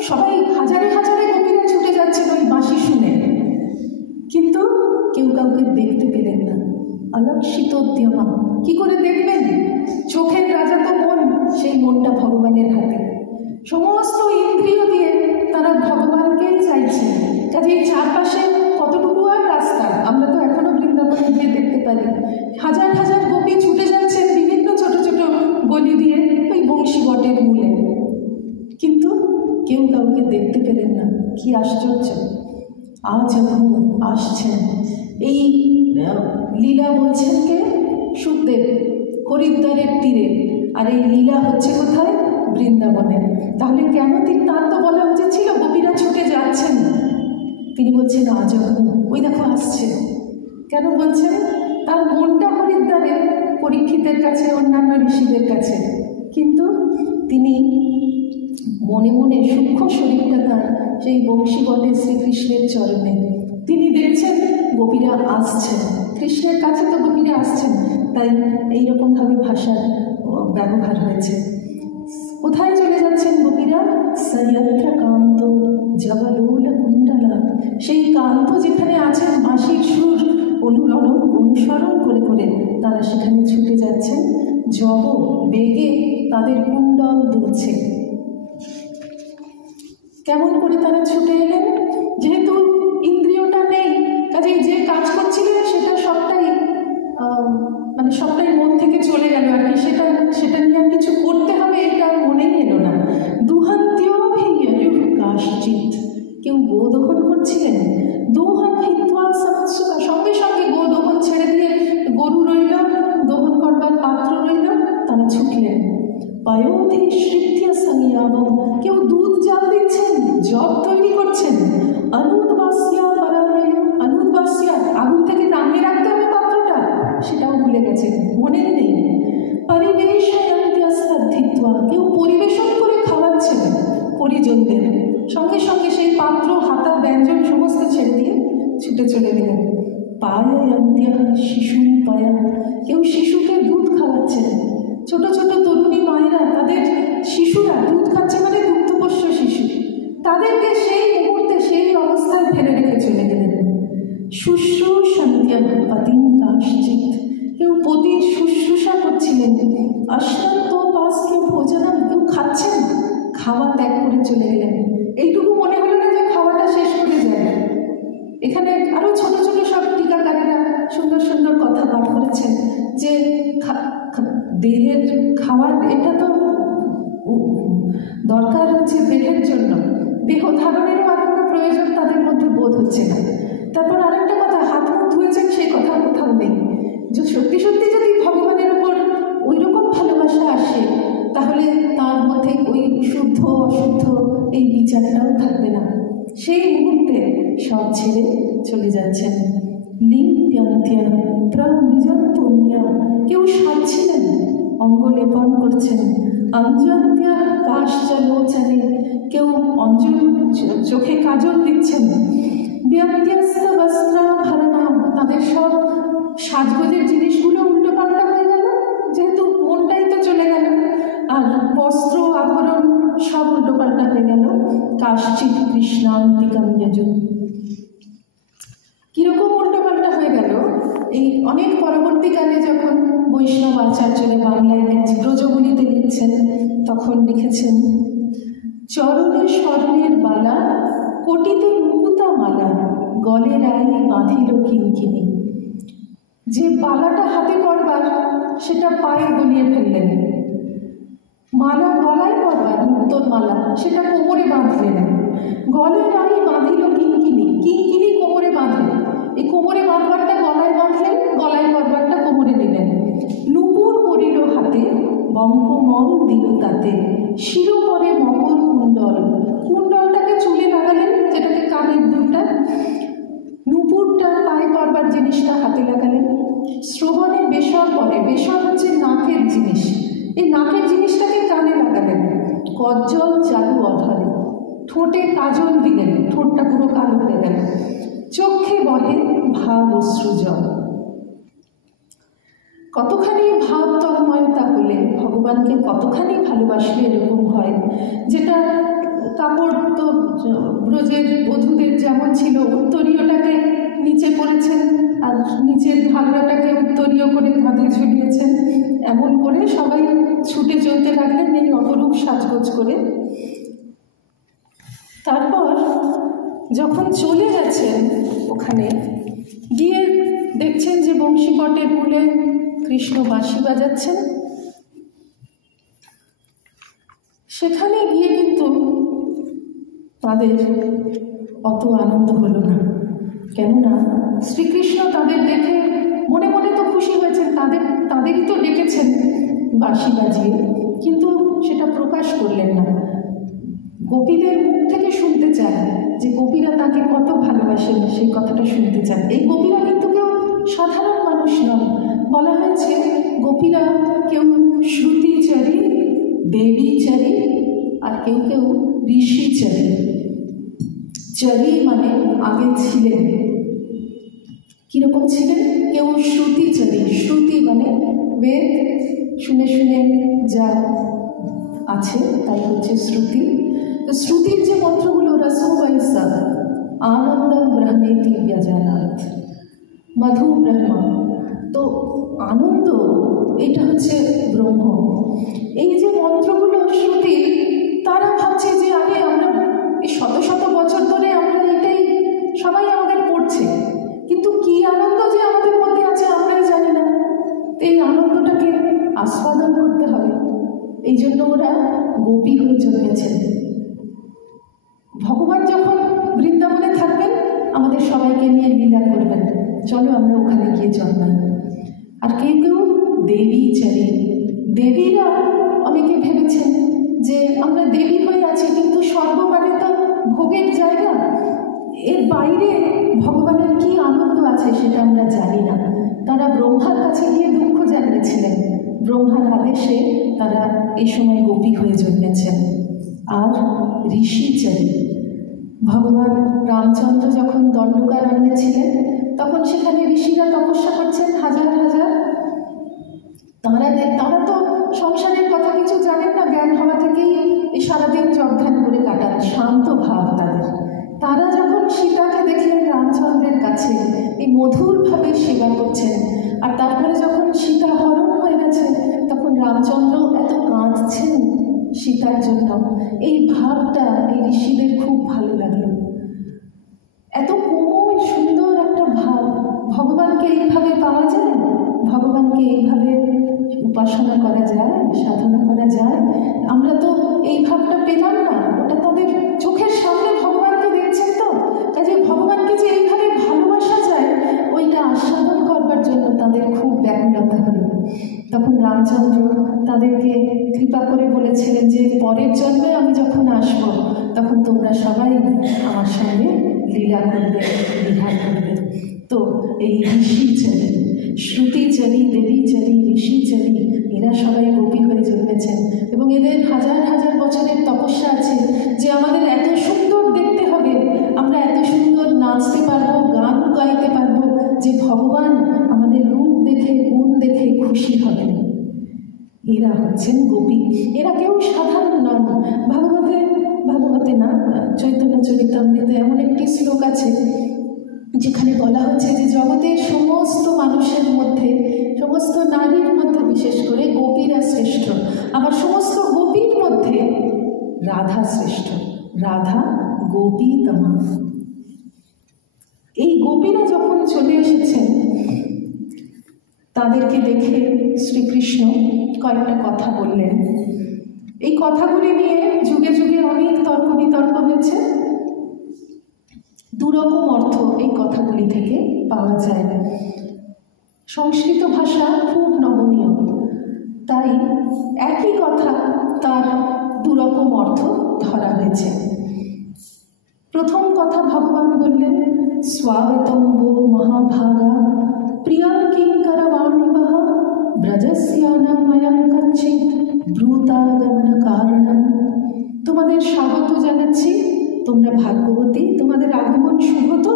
সবাই হাজারে হাজারে গোপীরা ছুটে যাচ্ছেন ওই বাঁশি শুনে, কিন্তু কেউ কাউকে দেখতে পেলেন না। অলক্ষিতোদ্যমা, কি করে দেখবেন? চোখের রাজা তো মন, সেই মনটা ভগবানের হাতে। সমস্ত ইন্দ্রিয় দিয়ে তারা ভগবানকেই চাইছেন। কাজে চারপাশে কতটুকু আর রাস্তা, আমরা তো এখনো বৃন্দাবনে গিয়ে দেখতে পারি হাজার হাজার গোপী ছুটে যাচ্ছেন বিভিন্ন ছোট ছোট গলি দিয়ে ওই বংশী বটের মূলে, কিন্তু কেউ কাউকে দেখতে পেলেন না। কি আশ্চর্য! আজ এখন আসছেন। এই লীলা বলছেন কে? সুখদেব, হরিদ্বারের তীরে। আর এই লীলা হচ্ছে কোথায়? বৃন্দাবনে। তাহলে কেন তার তো বলা উচিত ছিল গোপীরা ছুটে যাচ্ছেন, তিনি বলছেন আজ এখন, ওই দেখো আসছে। কেন বলছেন? তার মনটা হরিদ্বারে, পরীক্ষিতের কাছে, অন্যান্য ঋষিদের কাছে, কিন্তু তিনি মনে মনে সূক্ষ্ম শরীরটা তার সেই বংশীবটে শ্রীকৃষ্ণের চরণে। দেখছেন গোপীরা আসছেন, কৃষ্ণের কাছে তো গোপীরা আসছেন, তাই এইরকমভাবে ভাষার ব্যবহার হয়েছে। কোথায় চলে যাচ্ছেন গোপীরা? সয়ত্র কান্ত জবলোল কুণ্ডলা, সেই কান্ত যেখানে আছেন বাঁশির সুর অনুসরণ করে করে তারা সেখানে ছুটে যাচ্ছেন। জব বেগে তাদের কুণ্ডল দুলছে। কেমন করে তারা ছুটে এলেন? যেহেতু ইন্দ্রিয়টা নেই, কাজেই যে কাজ করছিলেন সেটা সবটাই সবটাই মন থেকে চলে গেল আর কি। সেটা নিয়ে আর কিছু করতে হবে এটা মনেই এলো না। দুহান্তিও কাশচিত, কেউ গোদহন করছিলেন। দোহন হিত্বা সমৎসুকা, সঙ্গে সঙ্গে গোদহন ছেড়ে দিয়ে গরু রইল, দহন করবার পাত্র রইল, তারা ছুটলেন। পায়োধি শ্রিত্য সংয়াবম, কেউ দুধ জাল দিচ্ছেন, জব তৈরি করছেন। অনুদবাসিয়া অনুদবাসিয়া, আগুন থেকে নামিয়ে রাখতে হবে পাত্রটা, সেটাও ভুলে গেছেন, মনে নেই। পরিবেশয়ন্ত্যস্তিত্বা, কেউ পরিবেশন করে খাওয়াচ্ছেন পরিজনদের। সঙ্গে সঙ্গে সেই পাত্র, হাতা, ব্যঞ্জন সমস্ত ছেড়ে দিয়ে ছুটে চলে গেলেন। পায়ন্ত্যা শিশু পায়া, কেউ শিশুকে দুধ খাওয়াচ্ছেন। ছোট ছোট তরুণী মায়েরা তাদের শিশুরা দুধ খাচ্ছে, মানে দুগ্ধপোষ্য শিশু, তাদেরকে সেই মুহূর্তে সেই অবস্থায় ফেলে রেখে চলে গেলেন। শুশ্রূষন্ত্যা পতিম কাশচিত, কেউ পতির শুশ্রূষা করছিলেন। অশ্রান্ত পাস, কেউ ভোজনম, কেউ খাচ্ছেন, খাওয়া ত্যাগ করে চলে গেলেন। এইটুকু মনে হলো না যে খাওয়াটা শেষ করে যায়। এখানে আরো ছোট ছোট সব টিকাকারীরা সুন্দর সুন্দর কথা পাঠ করেছেন যে দেহের খাওয়ার এটা তো দরকার হচ্ছে দেহের জন্য, দেহ ধারণেরও আর কোনো প্রয়োজন তাদের মধ্যে বোধ হচ্ছে না। তারপর আরেকটা কথা, হাত মুখ ধুয়েছেন সেই কথা কোথাও নেই। যে সত্যি সত্যি যদি ভগবানের উপর ওই রকম ভালোবাসা আসে, তাহলে তার মধ্যে ওই শুদ্ধ অশুদ্ধ এই বিচারটাও থাকবে না। সেই মুহূর্তে সব ছেড়ে চলে যাচ্ছেন। লিঙ্গ্যন্ত্যা প্রমৃজন্ত্যা, কেউ সাজছিলেন, অঙ্গ লেপন করছেন। অঞ্জন্ত্যা কাশচলোচনে, কেউ অঞ্জন চোখে কাজল দিচ্ছেন। ব্যত্যস্ত বস্ত্রাভরণা, তাদের সব সাজগোজের জিনিসগুলো উল্টোপাল্টা হয়ে গেল, যেহেতু মনটাই তো চলে গেল, আর বস্ত্র আভরণ সব উল্টোপাল্টা হয়ে গেল। কাশচিত কৃষ্ণান্তিকম যজু, কিরকম উল্টোপাল্টা হয়ে গেল? এই অনেক পরবর্তীকালে যখন বৈষ্ণব আচার্যরা বাংলায় ব্রজগুলিতে লিখছেন, তখন লিখেছেন চরণে স্বর্ণের বালা, কোটিতে মুকুতা মালা, গলে রায় বাঁধিল কিঙ্কিনি। যে বালাটা হাতে পরবার সেটা পায়ে গলিয়ে ফেললেন, মালা গলায় পরবার মুক্তোর মালা সেটা কোমরে বাঁধলেন। গলে রায় বাঁধিল কিঙ্কিনি, কিঙ্কিনি কোমরে বাঁধলেন। এই কোমরে বাঁধবারটা গলায় বাঁধলেন, গলায় পরবারটা কোমরে দিলেন। নুপুর পরিল হাতে, বঙ্কমল দিল তাতে, শিরোপরে মকর কুণ্ডল, কুণ্ডলটাকে চুলে লাগালেন, যেটাকে কানের দুলটা, নুপুরটা পায়ে পরবার জিনিসটা হাতে লাগালেন। শ্রবণে বেসর পরে, বেসর হচ্ছে নাকের জিনিস, এই নাকের জিনিসটাকে কানে লাগালেন। কজ্জল চালু অধরে, ঠোঁটে কাজল দিলেন, ঠোঁটটা পুরো কালো হয়ে গেল। চোখে বহে ভাব অশ্রুজল। কতখানি ভাব তন্ময়তা হলে ভগবানকে কতখানি ভালোবাসলে এরকম হয়, যেটা কাপড় তো ব্রজের বধূদের যেমন ছিল, উত্তরীয়টাকে নিচে পড়েছেন আর নিচের ঘাগরাটাকে উত্তরীয় করে কাঁধে ঝুলিয়েছেন, এমন করে সবাই ছুটে চলতে লাগলেন এই অপরূপ সাজগোজ করে। তারপর যখন চলে গেছেন ওখানে গিয়ে দেখছেন যে বংশীপটের মূলে কৃষ্ণ বাঁশি বাজাচ্ছেন। সেখানে গিয়ে কিন্তু তাদের অত আনন্দ হলো না, কেননা শ্রীকৃষ্ণ তাদের দেখে মনে মনে তো খুশি হয়েছেন, তাদেরই তো ডেকেছেন বাঁশি বাজিয়ে, কিন্তু সেটা প্রকাশ করলেন না। গোপীদের মুখ থেকে শুনতে চান যে গোপীরা তাকে কত ভালোবাসেন, সেই কথাটা শুনতে চান। এই গোপীরা কিন্তু কেউ সাধারণ মানুষ নন। বলা হয়েছে গোপীরা কেউ শ্রুতিচারী, দেবীচারী, আর কেউ কেউ ঋষিচারী। চারী মানে আগে ছিলেন, ছিলেন, কেউ শ্রুতিচারী। শ্রুতি মানে বেদ শুনে শুনে যা আছে তাই হচ্ছে শ্রুতি। তো শ্রুতির যে মন্ত্রগুলো রসোবৈসা, আনন্দম ব্রহ্মেতি ব্যজানাথ, মধু ব্রহ্ম, তো আনন্দ এটা হচ্ছে ব্রহ্ম। এই যে মন্ত্রগুলো শ্রুতির, তারা ভাবছে যে আরে আমরা এই শত শত বছর ধরে আমরা এটাই সবাই আমাদের পড়ছে, কিন্তু কি আনন্দ যে আমাদের মধ্যে আছে আমরাই জানি না। এই আনন্দটাকে আস্বাদন করতে হবে, এই জন্য ওরা গোপী হয়ে জন্মেছেন। ভগবান যখন বৃন্দাবনে থাকবেন আমাদের সবাইকে নিয়ে লীলা করবেন, চলো আমরা ওখানে গিয়ে জন্মাই। আর কেউ কেউ দেবী চারি, দেবীরা অনেকে ভেবেছেন যে আমরা দেবী হয়ে আছি, কিন্তু স্বর্গ মানে তো ভোগের জায়গা, এর বাইরে ভগবানের কি আনন্দ আছে সেটা আমরা জানি না। তারা ব্রহ্মার কাছে গিয়ে দুঃখ জানিয়েছিলেন, ব্রহ্মার আদেশে তারা এই সময় গোপী হয়ে জন্মেছেন। আর ঋষিচারী, ভগবান রামচন্দ্র যখন দণ্ডকারণ্যে ছিলেন তখন সেখানে ঋষিরা তপস্যা করছেন হাজার হাজার। তারা তো সংসারের কথা কিছু জানেন না, জ্ঞান হওয়া থেকেই এই সারাদিন জপ ধ্যান করে কাটান, শান্ত ভাব তাদের। তারা যখন সীতাকে দেখলেন রামচন্দ্রের কাছে এই মধুরভাবে সেবা করছেন, আর তারপরে যখন সীতা হরণ হয়ে গেছে তখন রামচন্দ্র এত কাঁদছেন সীতার জন্য, এই ভাবটা এই ঋষিদের খুব ভালো লাগলো। এত কোমল সুন্দর একটা ভাব, ভগবানকে এইভাবে পাওয়া যায়, ভগবানকে এইভাবে উপাসনা করা যায়, সাধনা করা যায়। আমরা তো এই ভাবটা পেলাম না, ওটা তাদের চোখের সামনে ভগবানকে দেখছেন, তো কাজে ভগবানকে যে এইভাবে ভালোবাসা যায় ওইটা আস্বাদন করবার জন্য তাদের খুব ব্যাকুলতা হলো। তখন রামচন্দ্র তাদেরকে কৃপা করে বলেছিলেন যে পরের জন্মে আমি যখন আসব তখন তোমরা সবাই আমার সঙ্গে লীলা করবে, বিহার করবে। তো এই ঋষিচারী, শ্রুতিচারী, দেবীচারী, ঋষিচারী, এরা সবাই গোপী হয়ে জন্মেছেন এবং এদের হাজার হাজার বছরের তপস্যা আছে যে আমাদের এত সুন্দর দেখতে হবে, আমরা এত সুন্দর নাচতে পারবো, গান গাইতে পারবো যে ভগবান আমাদের রূপ দেখে, গুণ দেখে খুশি হবেন। এরা হচ্ছেন গোপী। এরা কেউ সাধারণ নন। ভাগবতে না, চৈতন্য চরিতামৃতে এমন একটি শ্লোক আছে যেখানে বলা হচ্ছে যে জগতের সমস্ত মানুষের মধ্যে, সমস্ত নারীর মধ্যে বিশেষ করে গোপীরা শ্রেষ্ঠ, আবার সমস্ত গোপীর মধ্যে রাধা শ্রেষ্ঠ। রাধা গোপীতমা। এই গোপীরা যখন চলে এসেছেন তাদেরকে দেখে শ্রীকৃষ্ণ কয়েকটা কথা বললেন। এই কথাগুলি নিয়ে যুগে যুগে অনেক তর্ক বিতর্ক হয়েছে। দুরকম অর্থ এই কথাগুলি থেকে পাওয়া যায়। সংস্কৃত ভাষা খুব নমনীয়, তাই একই কথা তার দুরকম অর্থ ধরা হয়েছে। প্রথম কথা ভগবান বললেন, স্বাগতম वो মহাভাগা প্রিয়ং কিঙ্করবাণিবঃ ব্রজস্যানাময়ং কচ্চিৎ ব্রূতাগমন কারণম। তোমাদের স্বাগত জানাচ্ছি, তোমরা ভাগ্যবতী, তোমাদের আগমন শুভ। তো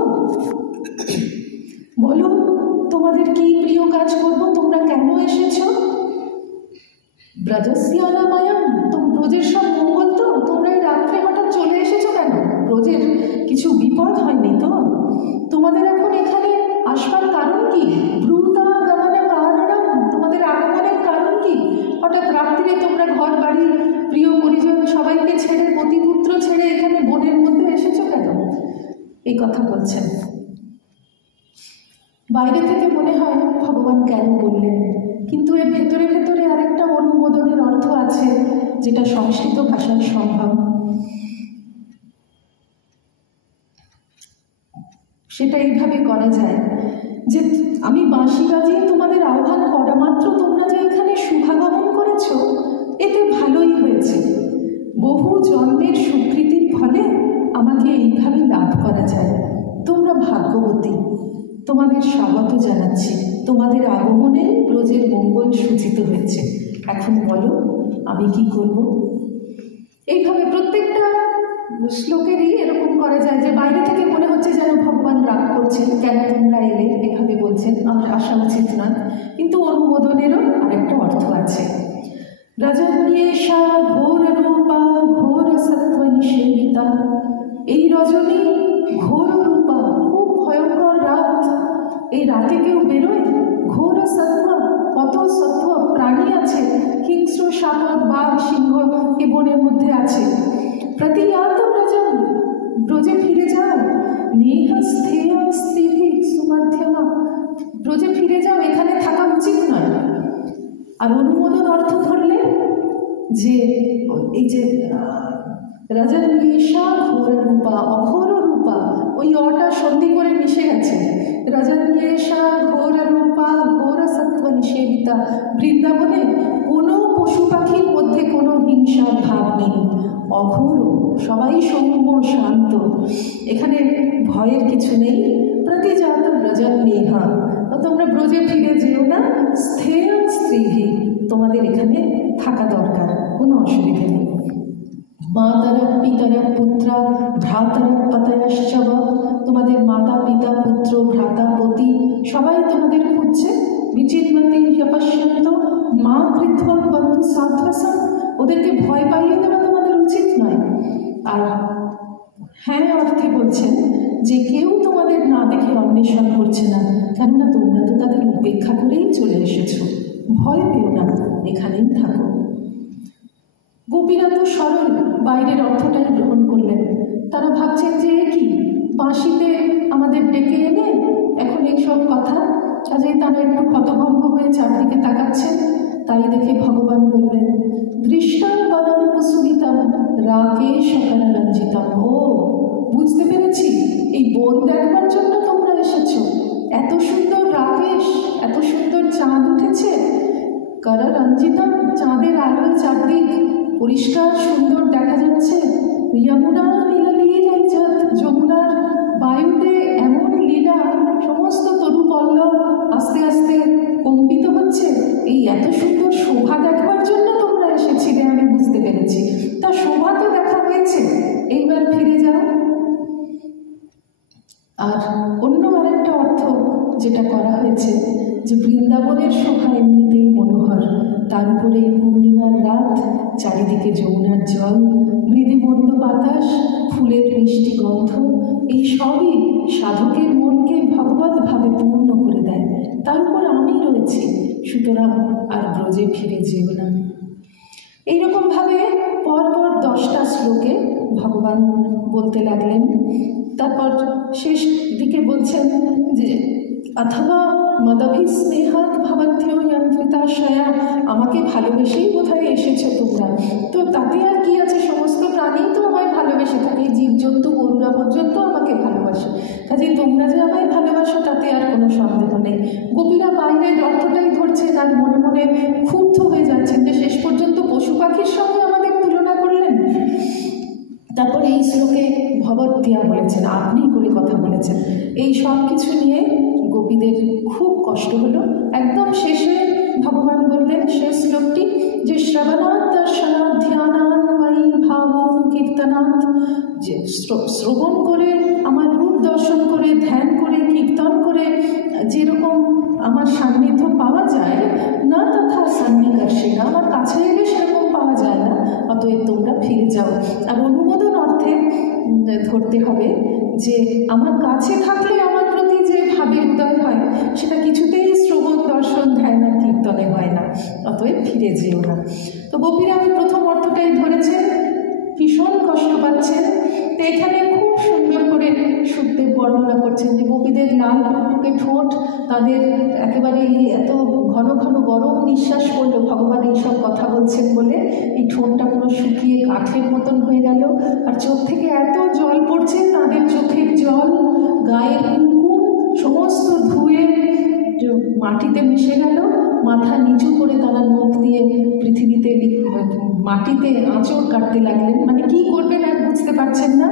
বলো তোমাদের কি প্রিয় কাজ করব, তোমরা কেন এসেছো? ব্রজস্যানাময়ং, তো ব্রজের সব মঙ্গল তো, তোমরা এই রাত্রে হঠাৎ চলে এসেছো কেন? ব্রজের কিছু বিপদ হয়নি তো? তোমাদের এখন এখানে আসবার কারণ কি? ব্রূতাগমন কারণম, তোমাদের আগমনের কারণ কি? হঠাৎ রাত্রিরে তোমরা ঘর বাড়ি, প্রিয় পরিজন সবাইকে ছেড়ে, পতিপুত্র ছেড়ে এখানে বনের মধ্যে এসেছো কেন? এই কথা বলছেন। বাইরে থেকে মনে হয় ভগবান কেন বললেন, কিন্তু এর ভেতরে ভেতরে আরেকটা অনুমোদনের অর্থ আছে যেটা সংস্কৃত ভাষায় সম্ভব। সেটা এইভাবে করা যায় যে আমি বাঁশি বাজিয়ে তোমাদের আহ্বান করা মাত্র তোমরা যে এখানে শুভাগমন করেছ, এতে ভালোই হয়েছে। বহু জন্মের স্বীকৃতির ফলে আমাকে এইভাবে লাভ করা যায়। তোমরা ভাগ্যবতী, তোমাদের স্বাগত জানাচ্ছি। তোমাদের আগমনে ব্রজের মঙ্গল সূচিত হয়েছে। এখন বলো আমি কি করব? এইভাবে প্রত্যেকটা শ্লোকেরই এরকম করা যায় যে বাইরে থেকে মনে হচ্ছে যেন ভগবান রাগ করছেন, কেন তোমরা এলে, এভাবে বলছে। বলছেন, আমার আসা উচিত নয়, কিন্তু অনুমোদনেরও আরেকটা অর্থ আছে। রজন্যেষা ঘোর রূপা ঘোর সত্ত্ব নিষেবিতা। এই রজনী ঘোর রূপা, খুব ভয়ঙ্কর রাত। এই রাতে কেউ বেরোয়? ঘোর সত্ত্ব, কত সত্ত্ব প্রাণী আছে, হিংস্র সাপ বাঘ সিংহ এ বনের মধ্যে আছে। প্রতিয়াত ব্রজম, ব্রজে ফিরে যাও। নেহ স্থেয় স্থিতি সুমধ্যমা, ব্রজে ফিরে যাও, এখানে থাকা উচিত নয়। আর অনুমোদন অর্থ ধরলে যে এই যে রজন্যেষা ঘোর রূপা, অঘোর রূপা, ওই অটা সন্ধি করে মিশে গেছে। রজন্যেষা ঘোর রূপা ঘোর সত্ত্ব নিষেবিতা। বৃন্দাবনে কোনো পশু পাখির মধ্যে কোনো হিংসার ভাব নেই, অঘোর, সবাই সৌম্য শান্ত, এখানে ভয়ের কিছু নেই। প্রতিজাত ব্রজন্যেহা, তোমরা ব্রজে ফিরে যেও না। স্থেয় স্ত্রীহি, তোমাদের এখানে থাকা দরকার, কোনো অসুবিধা নেই। মাতারা পিতারা পুত্রা ভ্রাতারা পতয়শ্চব, তোমাদের মাতা পিতা পুত্র ভ্রাতা পতি সবাই তোমাদের খুঁজছে। বিচিন্নতি পশ্যন্ত মা কৃত্বা বন্ধু সাধ্বসম, ওদেরকে ভয় পাইয়ে দেওয়া তোমাদের উচিত নয়। আর হ্যাঁ অর্থে বলছেন যে কেউ তোমাদের না দেখে অন্বেষণ করছে না, কেননা তোমরা তো তাদের উপেক্ষা করেই চলে এসেছো। ভয় পেও না, এখানেই থাকো। গোপীরা তো সরল, বাইরের অর্থটাই গ্রহণ করলেন। তারা ভাবছেন যে কি বাঁশিতে আমাদের ডেকে এনে এখন এইসব কথা, কাজেই তারা একটু হতভম্ব হয়ে চারদিকে তাকাচ্ছেন। তাই দেখে ভগবান বললেন, দৃষ্টান বনম কুসুমিতম রাকেশ কররঞ্জিতম। ও, বুঝতে পেরেছি, এই বন দেখবার জন্য তোমরা এসেছো। এত সুন্দর রাকেশ, এত সুন্দর চাঁদ উঠেছে, কররঞ্জিতম, চাঁদের আলোয় চারদিক পরিষ্কার সুন্দর দেখা যাচ্ছে। যমুনা নীললীলাজ্জত, যমুনার বায়ুতে এমন লীলা, সমস্ত তরু পল্লব আস্তে আস্তে কম্পিত হচ্ছে। এই এত সুন্দর শোভা দেখবার জন্য তোমরা এসেছিলে, আমি বুঝতে পেরেছি। তা শোভা তো দেখা হয়েছে, এইবার ফিরে যাও। আর অন্য আরেকটা অর্থ যেটা করা হয়েছে, যে বৃন্দাবনের শোভা এমনিতেই মনোহর, তার উপরে এই পূর্ণিমার রাত, চারিদিকে যমুনার জল, মৃদুমন্দ বাতাস, ফুলের মিষ্টি গন্ধ, এই সবই সাধকের মনকে ভগবত ভাবে পূর্ণ করে দেয়। তার উপর আমি রয়েছি, সুতরাং আর ব্রজে ফিরে যেও না। এইরকমভাবে পরপর 10টা শ্লোকে ভগবান বলতে লাগলেন। তারপর শেষ দিকে বলছেন যে অথবা মদভিস্নেহাৎ ভবত্যো যন্ত্রিতাশয়া, আমাকে ভালোবেসেই বোধহয় এসেছো তোমরা, তো তাতে আর কি আছে, সমস্ত প্রাণী তো আমায় ভালোবেসে থাকে, জীবজন্তু গরুরা পর্যন্ত আমাকে ভালোবাসে, কাজে তোমরা যে আমায় ভালোবাসো তাতে আর কোনো সন্দেহ নেই। গোপীরা বাইরের অর্থটাই ধরছেন আর মনে মনে ক্ষুব্ধ হয়ে যাচ্ছেন যে শেষ পর্যন্ত পশু পাখির সঙ্গে আমাদের তুলনা করলেন। তারপরে এই শ্লোকে ভবত্যা বলেছেন, আপনি করে কথা বলেছেন। এই সব কিছু নিয়ে গোপীদের খুব কষ্ট হলো। একদম শেষে ভগবান বললেন শেষ শ্লোকটি, যে শ্রবণাৎ দর্শনাৎ ধ্যানাৎ ময়ি ভাবং কীর্তনাৎ, যে শ্রবণ করে, আমার রূপ দর্শন করে, ধ্যান করে, কীর্তন করে যেরকম আমার সান্নিধ্য পাওয়া যায় না, তথা সন্নিকর্ষে না, আমার কাছে এলে সেরকম পাওয়া যায় না, অতএব তোমরা ফিরে যাও। আর অনুমোদন অর্থে ধরতে হবে যে আমার কাছে থাকলে আমার প্রতি যে ভাবের উদয় হয় সেটা কিছুতেই শ্রবণ দর্শন ধ্যান আর কীর্তনে হয় না, অতএব ফিরে যেও না। তো গোপীরা আমি প্রথম অর্থটাই ধরেছেন, ভীষণ কষ্ট পাচ্ছেন। তো এখানে খুব সুন্দর করে সুখদেব বর্ণনা করছেন যে গোপীদের লাল টুকটুকে ঠোঁট, তাদের একেবারে এত ঘন ঘন গরম নিঃশ্বাস পড়লো, ভগবান এইসব কথা বলছেন বলে এই ঠোঁটটা পুরো শুকিয়ে কাঠের মতন হয়ে গেল। আর চোখ থেকে এত জল পড়ছে, তাদের চোখের জল, গায়ের কুমকুম সমস্ত ধুয়ে মাটিতে মিশে গেল। মাথা নিচু করে তারা মুখ দিয়ে পৃথিবীতে মাটিতে আঁচড় কাটতে লাগলেন, মানে কি করবেন আর বুঝতে পারছেন না।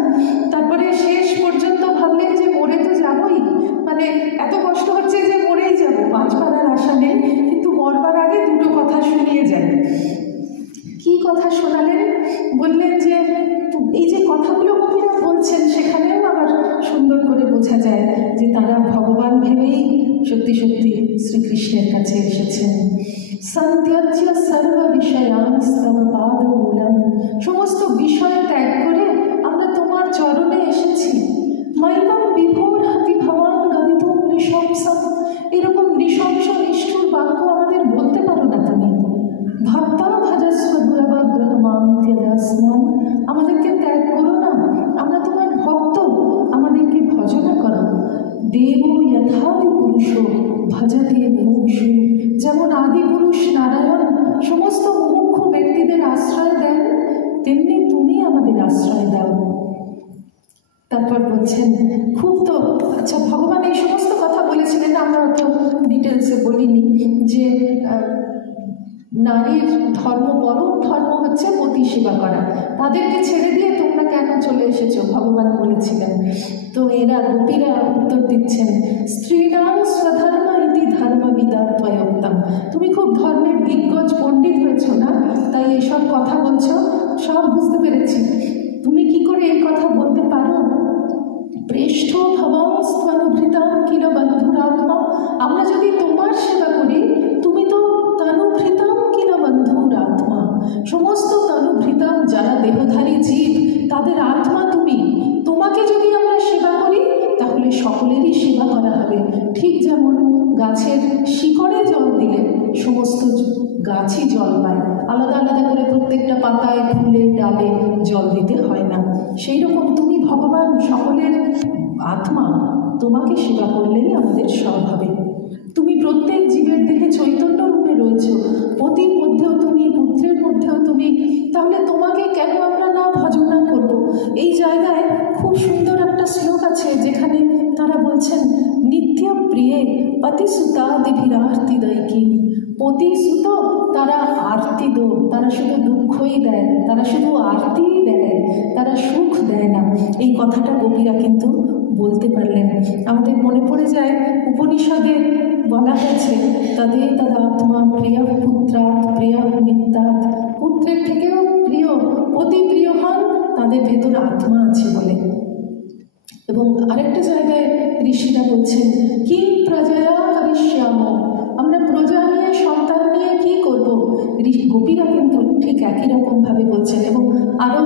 তারপরে শেষ পর্যন্ত ভাবলেন যে মরে তো যাবই, মানে এত কষ্ট হচ্ছে যে মরেই যাবো, বাঁচবার আর আশা নেই, কিন্তু মরবার আগে দুটো কথা শুনিয়ে যায়। কি কথা শোনালেন? বললেন যে এই যে কথাগুলো গোপীরা বলছেন সেখানেও আবার সুন্দর করে বোঝা যায় যে তারা ভগবান ভেবেই সত্যি সত্যি শ্রীকৃষ্ণের কাছে এসেছেন। সন্ত্যাজ্য সর্ব বিষয়াস্তব পাদমূলম, সমস্ত বিষয় ত্যাগ করে আমরা তোমার চরণে এসেছি। মাইবম বিভোর হাতি ভবান গদিতুম নৃশংসম, এরকম নৃশংস নিষ্ঠুর বাক্য আমাদের বলতে পারো না তুমি। ভক্তা ভজস্ব দুরবগ্রহমাং ত্যজাস্মান, আমাদেরকে ত্যাগ করো না, আমরা তোমার ভক্ত, আমাদেরকে ভজনা করো। দেব যথাদি পুরুষ ভজতে মুমুক্ষু, যেমন আদি পুরুষ নারায়ণ সমস্ত মুমুক্ষু ব্যক্তিদের আশ্রয় দেন, তেমনি তুমি আমাদের আশ্রয় দাও। তারপর বলছেন, খুব তো আচ্ছা ভগবান এই সমস্ত কথা বলেছিলেন, আমরা অত ডিটেলসে বলিনি, যে নারীর ধর্ম, পরম ধর্ম হচ্ছে পতি সেবা করা, তাদেরকে ছেড়ে দিয়ে তোমরা কেন চলে এসেছো, ভগবান বলেছিলেন। তো এরা গোপীরা উত্তর দিচ্ছেন, স্ত্রীণাং স্বধর্ম ইতি ধর্মবিদা ত্বয়োক্তম, তুমি খুব ধর্মের দিগ্গজ পণ্ডিত হয়েছো না, তাই এসব কথা বলছো, সব বুঝতে পেরেছি। তুমি কি করে এই কথা বলতে পারো? প্রেষ্ঠ ভবাংস্ত্বনুভৃতাং কিল বন্ধুরাত্মা, আমরা যদি তোমার সেবা করি, তুমি তো তনুভৃতাং কিল বন্ধুরাত্মা, সমস্ত তনুভৃতাং যারা দেহধারী জীব তাদের আত্মা তুমি, তোমাকে যদি আমরা সেবা করি তাহলে সকলেরই সেবা করা হবে। ঠিক যেমন গাছের শিকড়ে জল দিলে সমস্ত গাছই জল পায়, আলাদা আলাদা করে প্রত্যেকটা পাতায় ফুলে ডালে জল দিতে হয় না, সেই রকম তুমি ভগবান সকলের আত্মা, তোমাকে সেবা করলেই আমাদের সব হবে। তুমি প্রত্যেক জীবের দেহে চৈতন্য রূপে রয়েছ, পতির মধ্যেও তুমি, পুত্রের মধ্যেও তুমি, তাহলে তোমাকে কেন আমরা না ভজনা করব? এই জায়গায় খুব সুন্দর একটা শ্লোক আছে যেখানে তারা বলছেন, নিত্য প্রিয়ে পতিসুতাদিভিরার্তি দৈকি, পতিসুত তারা আরতি দো, তারা শুধু দুঃখই দেয়, তারা শুধু আরতিই দেয়, তারা সুখ দেয় না। এই কথাটা গোপীরা কিন্তু বলতে পারলেন। আমাদের মনে পড়ে যায় উপনিষদে বলা হয়েছে, তাদের তদাত্মা প্রিয় পুত্রাৎ প্রিয় মিত্রাৎ, পুত্রের থেকেও প্রিয়, অতি প্রিয় হন তাদের ভেতর আত্মা আছে বলে। এবং আরেকটা জায়গায় ঋষিরা বলছেন, কিং প্রজয়া করিষ্যাম, আমরা প্রজা নিয়ে, সন্তান নিয়ে কি করব? গোপীরা কিন্তু ঠিক একই রকমভাবে বলছেন এবং আরও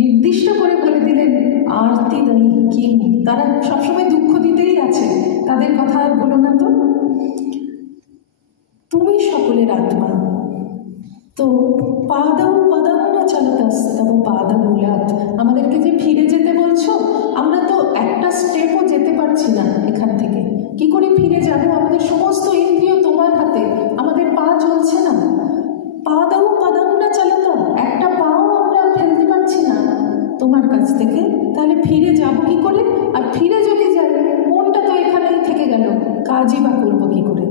নির্দিষ্ট করে বলে দিলেন, আরতি দায়ী কি, তারা সবসময় দুঃখ দিতেই আছে, তাদের কথা আর বলো না তো, তুমি সকলের আত্মা। তো পাদম পদম না চলতস্তব পাদমূলাৎ, আমাদেরকে যে ফিরে যেতে বলছো, আমরা তো একটা স্টেপও যেতে পারছি না এখান থেকে, কি করে ফিরে যাব? আমাদের সমস্ত ইন্দ্রিয় তোমার হাতে, আমাদের পা চলছে না। পাদম পদম না চলত, একটা পাও আমরা ফেলতে পারছি না তোমার কাছ থেকে, তাহলে ফিরে যাব কি করে? আর ফিরে যদি যাই, মনটা তো এখানেই থেকে গেল, কাজই বা করবো কি করে?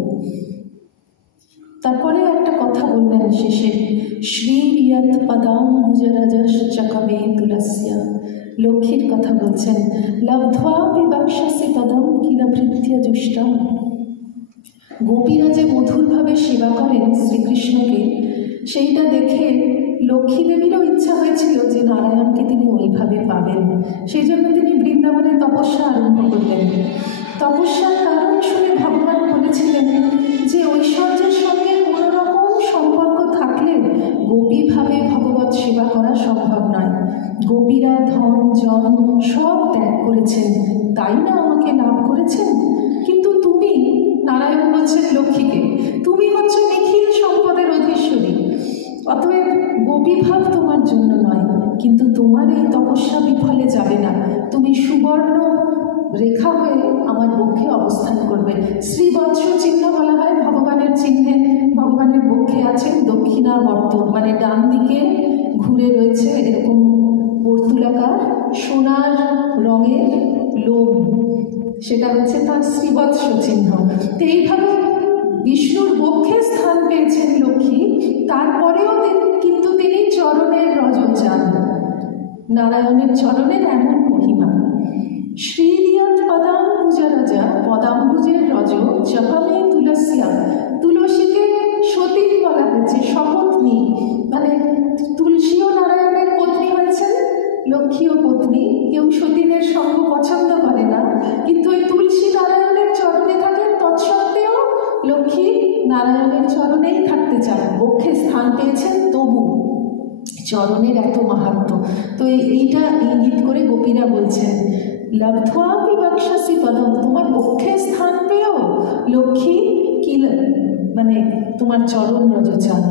তারপরে একটা কথা বললেন শেষে, শ্রীয়ত পদাম্বুজরজশ্চকমে তুলস্য, লক্ষ্মীর কথা বলছেন, লব্ধ্বা বিবক্ষসি পদম কিল ভৃত্য জুষ্টম, গোপীরা যে মধুরভাবে সেবা করেন শ্রীকৃষ্ণকে, সেইটা দেখে লক্ষ্মী দেবীরও ইচ্ছা হয়েছিল যে নারায়ণকে তিনি ওইভাবে পাবেন, সেই জন্য তিনি বৃন্দাবনে তপস্যা আরম্ভ করলেন। তপস্যার কারণ শুনে ভগবান বলেছিলেন যে ঐশ্বর্যের সঙ্গে কোনো রকম সম্পর্ক থাকলে গোপীভাবে ভগবৎ সেবা করা সম্ভব নয়। গোপীরা ধন জন সব ত্যাগ করেছেন, তাই না আমাকে লাভ করেছেন। কিন্তু তুমি, নারায়ণ বলছেন লক্ষ্মীকে, তুমি হচ্ছে নিখিল সম্পদের অধীশ্বরী, অতএব গোপীভাব তোমার জন্য নয়, কিন্তু তোমার এই তপস্যা বিফলে যাবে না, তুমি সুবর্ণ রেখা হয়ে আমার বক্ষে অবস্থান করবে। শ্রীবৎস চিহ্ন বলা হয় ভগবানের চিহ্নে, ভগবানের বক্ষে আছেন দক্ষিণাবর্ত, মানে ডান দিকে ঘুরে রয়েছে এরকম বর্তুলাকার সোনার রঙের লোম, সেটা হচ্ছে তার শ্রীবৎস চিহ্ন। তো এইভাবে বিষ্ণুর বক্ষে স্থান পেয়েছেন লক্ষ্মী, তারপরেও কিন্তু তিনি চরণের রজ চান, নারায়ণের চরণের এমন মহিমা। শ্রীরিয়ত পদাম্বুজরজা, পদাম্বুজের রজ জপমে তুলস্যা, তুলসীকে সতীন বলা হয়েছে, শপথনী, মানে তুলসীও নারায়ণের পত্নী হয়েছেন, লক্ষ্মীও পত্নী। কেউ সতীনের সঙ্গ পছন্দ করে না, কিন্তু ওই তুলসী নারায়ণের চরণে থাকেন, তৎস থাকতে চান, বক্ষে স্থান পেয়েছেন, তবু চরণের এত মাহাত্ম্য। তো এইটা ইঙ্গিত করে গোপীরা বলছেন, লব্ধ্বা বিবক্ষসি পদম, তোমার বক্ষে স্থান পেয়েও লক্ষ্মী কি মানে তোমার চরণ রজ চান।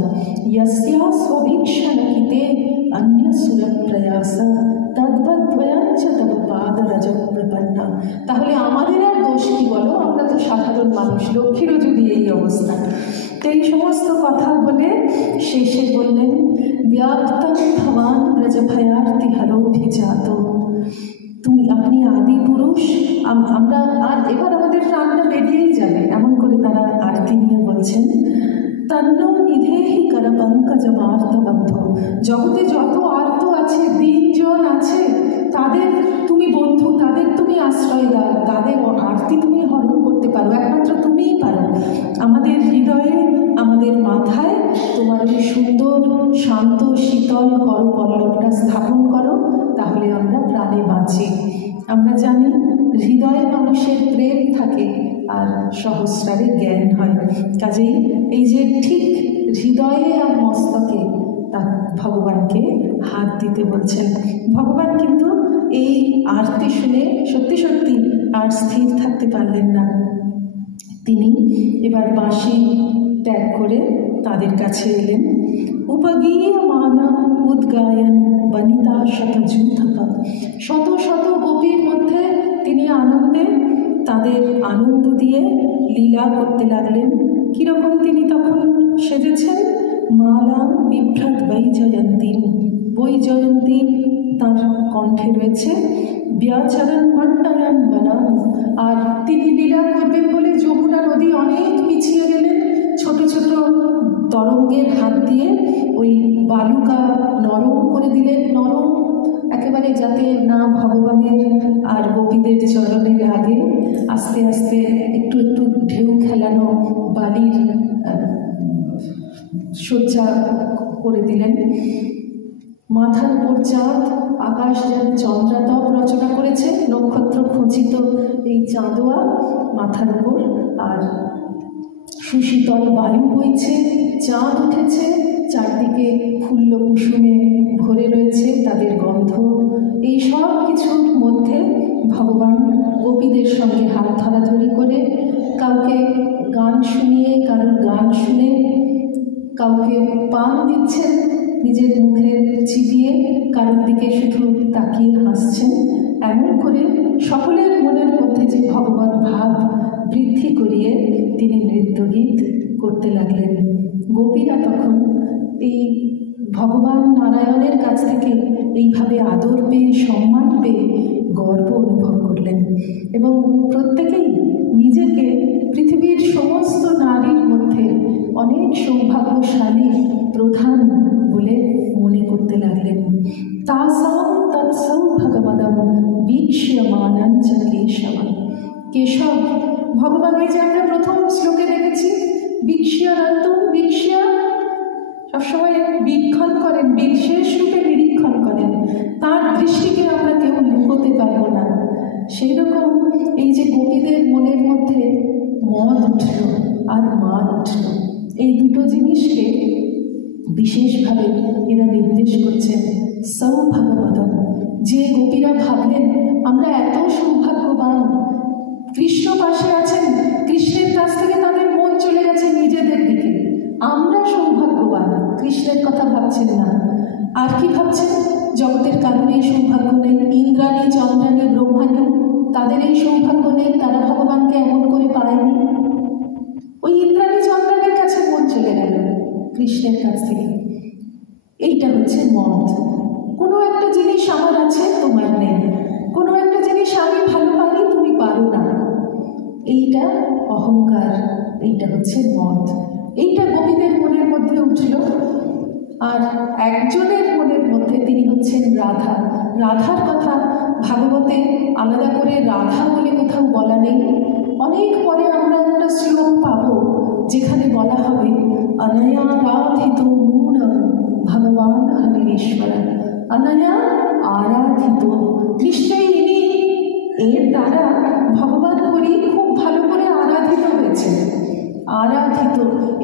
ইয়স্যা স্বভিক্ষা নখিতে অন্য সুর প্রয়াস তদ্বদ্বয়ঞ্চ তব পাদ রজ প্রপন্না। তাহলে আমাদের আর দোষ কি বলো, আমরা তো সাধারণ মানুষ, লক্ষ্মীরও যদি এই অবস্থা। তো এই সমস্ত কথা বলে শেষে বললেন, ব্যাপ্তম ভবান ব্রজভয়ার্তি হরোভিজাত, তুমি আপনি আদি পুরুষ, আমরা আর এবার আমাদের প্রাণটা বেরিয়েই যাবে, এমন করে তারা আরতি নিয়ে বলছেন। তন্ন নিধেহি কর পঙ্কজমার্তবন্ধ, জগতে যত আর্ত আছে, দিনজন আছে, তাদের তুমি বন্ধু, তাদের তুমি আশ্রয় দাও, তাদের আরতি তুমি হরণ করতে পারো, একমাত্র তুমিই পারো। আমাদের হৃদয়ে, আমাদের মাথায় তোমার ওই সুন্দর শান্ত শীতল করপল্লবটা স্থাপন করো, তাহলে আমরা প্রাণে বাঁচি। আমরা জানি হৃদয়ে মানুষের প্রেম থাকে আর সহস্রারে জ্ঞান হয়। কাজেই এই যে ঠিক হৃদয়ে আর মস্তকে তা ভগবানকে হাত দিতে বলছেন। ভগবান কিন্তু এই আরতি শুনে সত্যি সত্যি আর স্থির থাকতে পারলেন না। তিনি এবার বাঁশি ত্যাগ করে তাদের কাছে এলেন। উপগীয় মানা উদ্গায়ন বনিতা শতযূথপা, শত শত গোপীর মধ্যে তিনি আনন্দে তাদের আনন্দ দিয়ে লীলা করতে লাগলেন। কীরকম তিনি তখন সেজেছেন, মালা বিভ্রাট বৈজয়ন্তী, বৈজয়ন্তী তার কণ্ঠে রয়েছে, ব্যাচরণ মণ্ডয়ন বনাম, আর তিনি লীলা করবেন বলে যমুনা নদী অনেক পিছিয়ে গেলেন, ছোট ছোট তরঙ্গের হাত দিয়ে ওই বালুকা নরম করে দিলেন, নরম একেবারে, যাতে না ভগবানের আর গোপীদের চরণে লাগে। আস্তে আস্তে একটু একটু ঢেউ খেলানো বালির সজ্জা করে দিলেন। মাথার উপর চাঁদ, আকাশ যেন চন্দ্রাতপ রচনা করেছে, নক্ষত্র খচিত এই চাঁদোয়া মাথার উপর, আর সুশীতল বায়ু বইছে, চাঁদ উঠেছে, চারদিকে ফুল্ল কুসুমে ভরে রয়েছে তাদের গন্ধ। এই সব কিছুর মধ্যে ভগবান গোপীদের সঙ্গে হাত ধরাধরি করে, কাউকে গান শুনিয়ে, কারোর গান শুনে, কাউকে পান দিচ্ছেন নিজের মুখে চিবিয়ে, কারোর দিকে শুধু তাকিয়ে হাসছেন। এমন করে সকলের মনের মধ্যে যে ভগবত ভাব বৃদ্ধি করিয়ে তিনি নৃত্যগীত করতে লাগলেন। গোপীরা তখন এই ভগবান নারায়ণের কাছ থেকে এইভাবে আদর পেয়ে, সম্মান পেয়ে গর্ব অনুভব করলেন এবং প্রত্যেকেই নিজেকে পৃথিবীর সমস্ত নারীর মধ্যে অনেক সৌভাগ্যশালী প্রধান বলে মনে করতে লাগলেন। তাসাম তৎসৌ ভগবদম বীক্ষ্যমানঞ্চ কেশবম, কেশব ভগবান, ওই যে আমরা প্রথম শ্লোকে দেখেছি, বীক্ষ্যরন্তম, বীক্ষ্য সবসময় বীক্ষণ করেন, বিশেষ রূপে নিরীক্ষণ করেন, তার দৃষ্টিকে আমরা কেউ লুকোতে পারব না। সেই রকম এই যে গোপীদের মনের মধ্যে মদ উঠল আর মান উঠল, এই দুটো জিনিসকে বিশেষভাবে এরা নির্দেশ করছেন। সৌভাগ্যবতম, যে গোপীরা ভাবলেন আমরা এত সৌভাগ্যবান, কৃষ্ণ পাশে আছেন, কৃষ্ণের কাছ থেকে তাদের মন চলে গেছে নিজেদের দিকে, আমরা সৌভাগ্যবান, কৃষ্ণের কথা ভাবছেন না। আর কি ভাবছেন? জগতের কারণে এই সৌভাগ্য নেই, ইন্দ্রাণী, চন্দ্রাণী, ব্রহ্মাণী, তাদের এই সৌভাগ্য নেই, তারা ভগবানকে এমন করে পায়নি। ওই ইন্দ্রাণী চন্দ্রাণীর কাছে মন চলে গেল কৃষ্ণের কাছ থেকে। এইটা হচ্ছে মদ। কোনো একটা জিনিস আমার আছে, তোমার নেই, কোনো একটা জিনিস আমি ভালো পারি, তুমি পারো না, এইটা অহংকার, এইটা হচ্ছে মদ। এইটা গোপীদের মনের মধ্যে উঠল। আর একজনের মনের মধ্যে, তিনি হচ্ছেন রাধা। রাধার কথা ভাগবতে আলাদা করে রাধা বলে কোথাও বলা নেই। অনেক পরে আমরা একটা শ্লোক পাব যেখানে বলা হবে, অনয়া রাধিত মূঢ় ভগবান হরিশ্বর, অনয়া আরাধিত, নিশ্চয়ই ইনি, এর দ্বারা ভগবান হরি খুব ভালো করে আরাধিত হয়েছে। আরাধিত,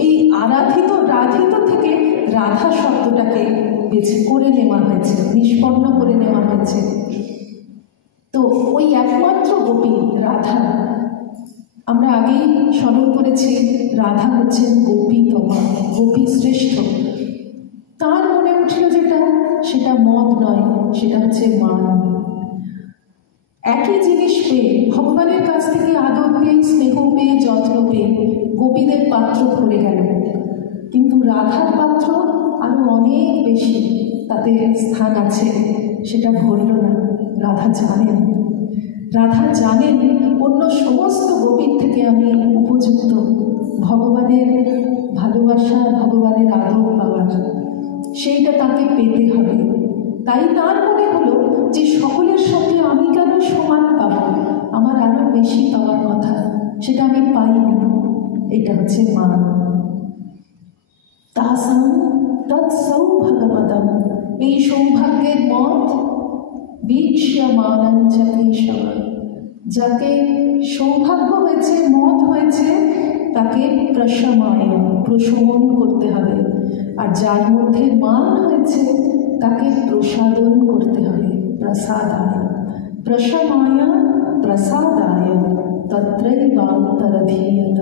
এই আরাধিত রাধিত থেকে রাধা শব্দটাকে বেছে করে নেওয়া হয়েছে, নিষ্পন্ন করে নেওয়া হয়েছে। তো ওই একমাত্র গোপী রাধা, আমরা আগেই স্মরণ করেছি, রাধা হচ্ছেন গোপীতমা, গোপী শ্রেষ্ঠ। তার মনে উঠল যেটা, সেটা মদ নয়, সেটা হচ্ছে মান। একই জিনিস পেয়ে, ভগবানের কাছ থেকে আদর পেয়ে, স্নেহ পেয়ে, যত্ন পেয়ে গোপীদের পাত্র ভরে গেল, কিন্তু রাধার পাত্র আরো অনেক বেশি, তাতে স্থান আছে, সেটা ভরল না। রাধা জানেন, রাধা জানেন অন্য সমস্ত গোপীর থেকে আমি উপযুক্ত ভগবানের ভালোবাসা, ভগবানের আদর পাওয়ার, সেইটা তাকে পেতে হবে। তাই তার মনে হলো যে সকলের সঙ্গে আমি কেন সমান পাবো, আমার আরো বেশি পাওয়ার কথা, সেটা আমি পাইনি। এটা হচ্ছে মান। তাসাম তৎসৌভাগ্যমদম, এই সৌভাগ্যের মত বীক্ষ্যমানং চ কেশব, যাকে সৌভাগ্য হয়েছে, মত হয়েছে, তাকে প্রশমায়, প্রশমন করতে হবে। আর যার মধ্যে মান হয়েছে তাকে প্রসাদন করতে হবে, প্রসাদায়। প্রশমায় প্রসাদায় তত্রৈবান্তরধীয়ত।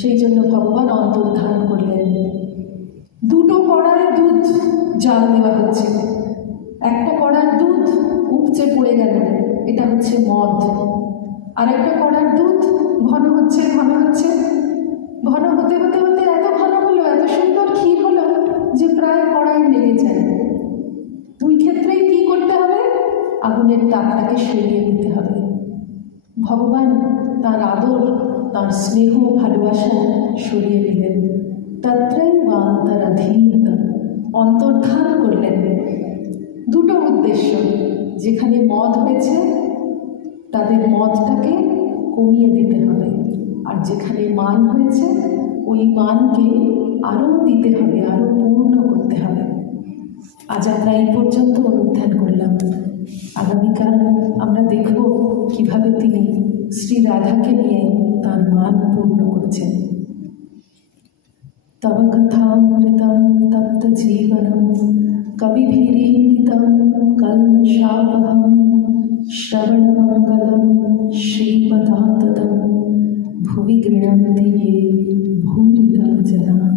সেই জন্য ভগবান অন্তর্ধান করলেন। দুটো কড়ায় দুধ জাল দেওয়া হচ্ছে, একটা কড়ার দুধ উপচে পড়ে গেল, এটা হচ্ছে মদ। আর একটা কড়ার দুধ ঘন হচ্ছে, ঘন হচ্ছে, ঘন হতে হতে হতে এত ঘন হলো, এত সুন্দর ক্ষীর হলো যে প্রায় কড়াই লেগে যায়। দুই ক্ষেত্রেই কি করতে হবে? আগুনের তাপটাকে সরিয়ে দিতে হবে। ভগবান তার আদর, তার স্নেহ, ভালোবাসা সরিয়ে দিলেন। তত্রৈবান্তরধীয়ত, অন্তর্ধান করলেন। দুটো উদ্দেশ্য, যেখানে মদ হয়েছে তাদের মদটাকে কমিয়ে দিতে হবে, আর যেখানে মান হয়েছে ওই মানকে আরও দিতে হবে, আরও পূর্ণ করতে হবে। আজ আমরা এই পর্যন্ত অনুধ্যান করলাম। আগামীকাল আমরা দেখব কিভাবে তিনি শ্রী রাধাকে নিয়ে তার মান পূর্ণ করছেন। তব কথামৃতম তপ্ত জীবনম কবিভিরীডিতম কলমশাপহম শ্রবণমঙ্গলম শ্রীপদাততম ভুবি গৃহন্তি ये भूरिदा जना।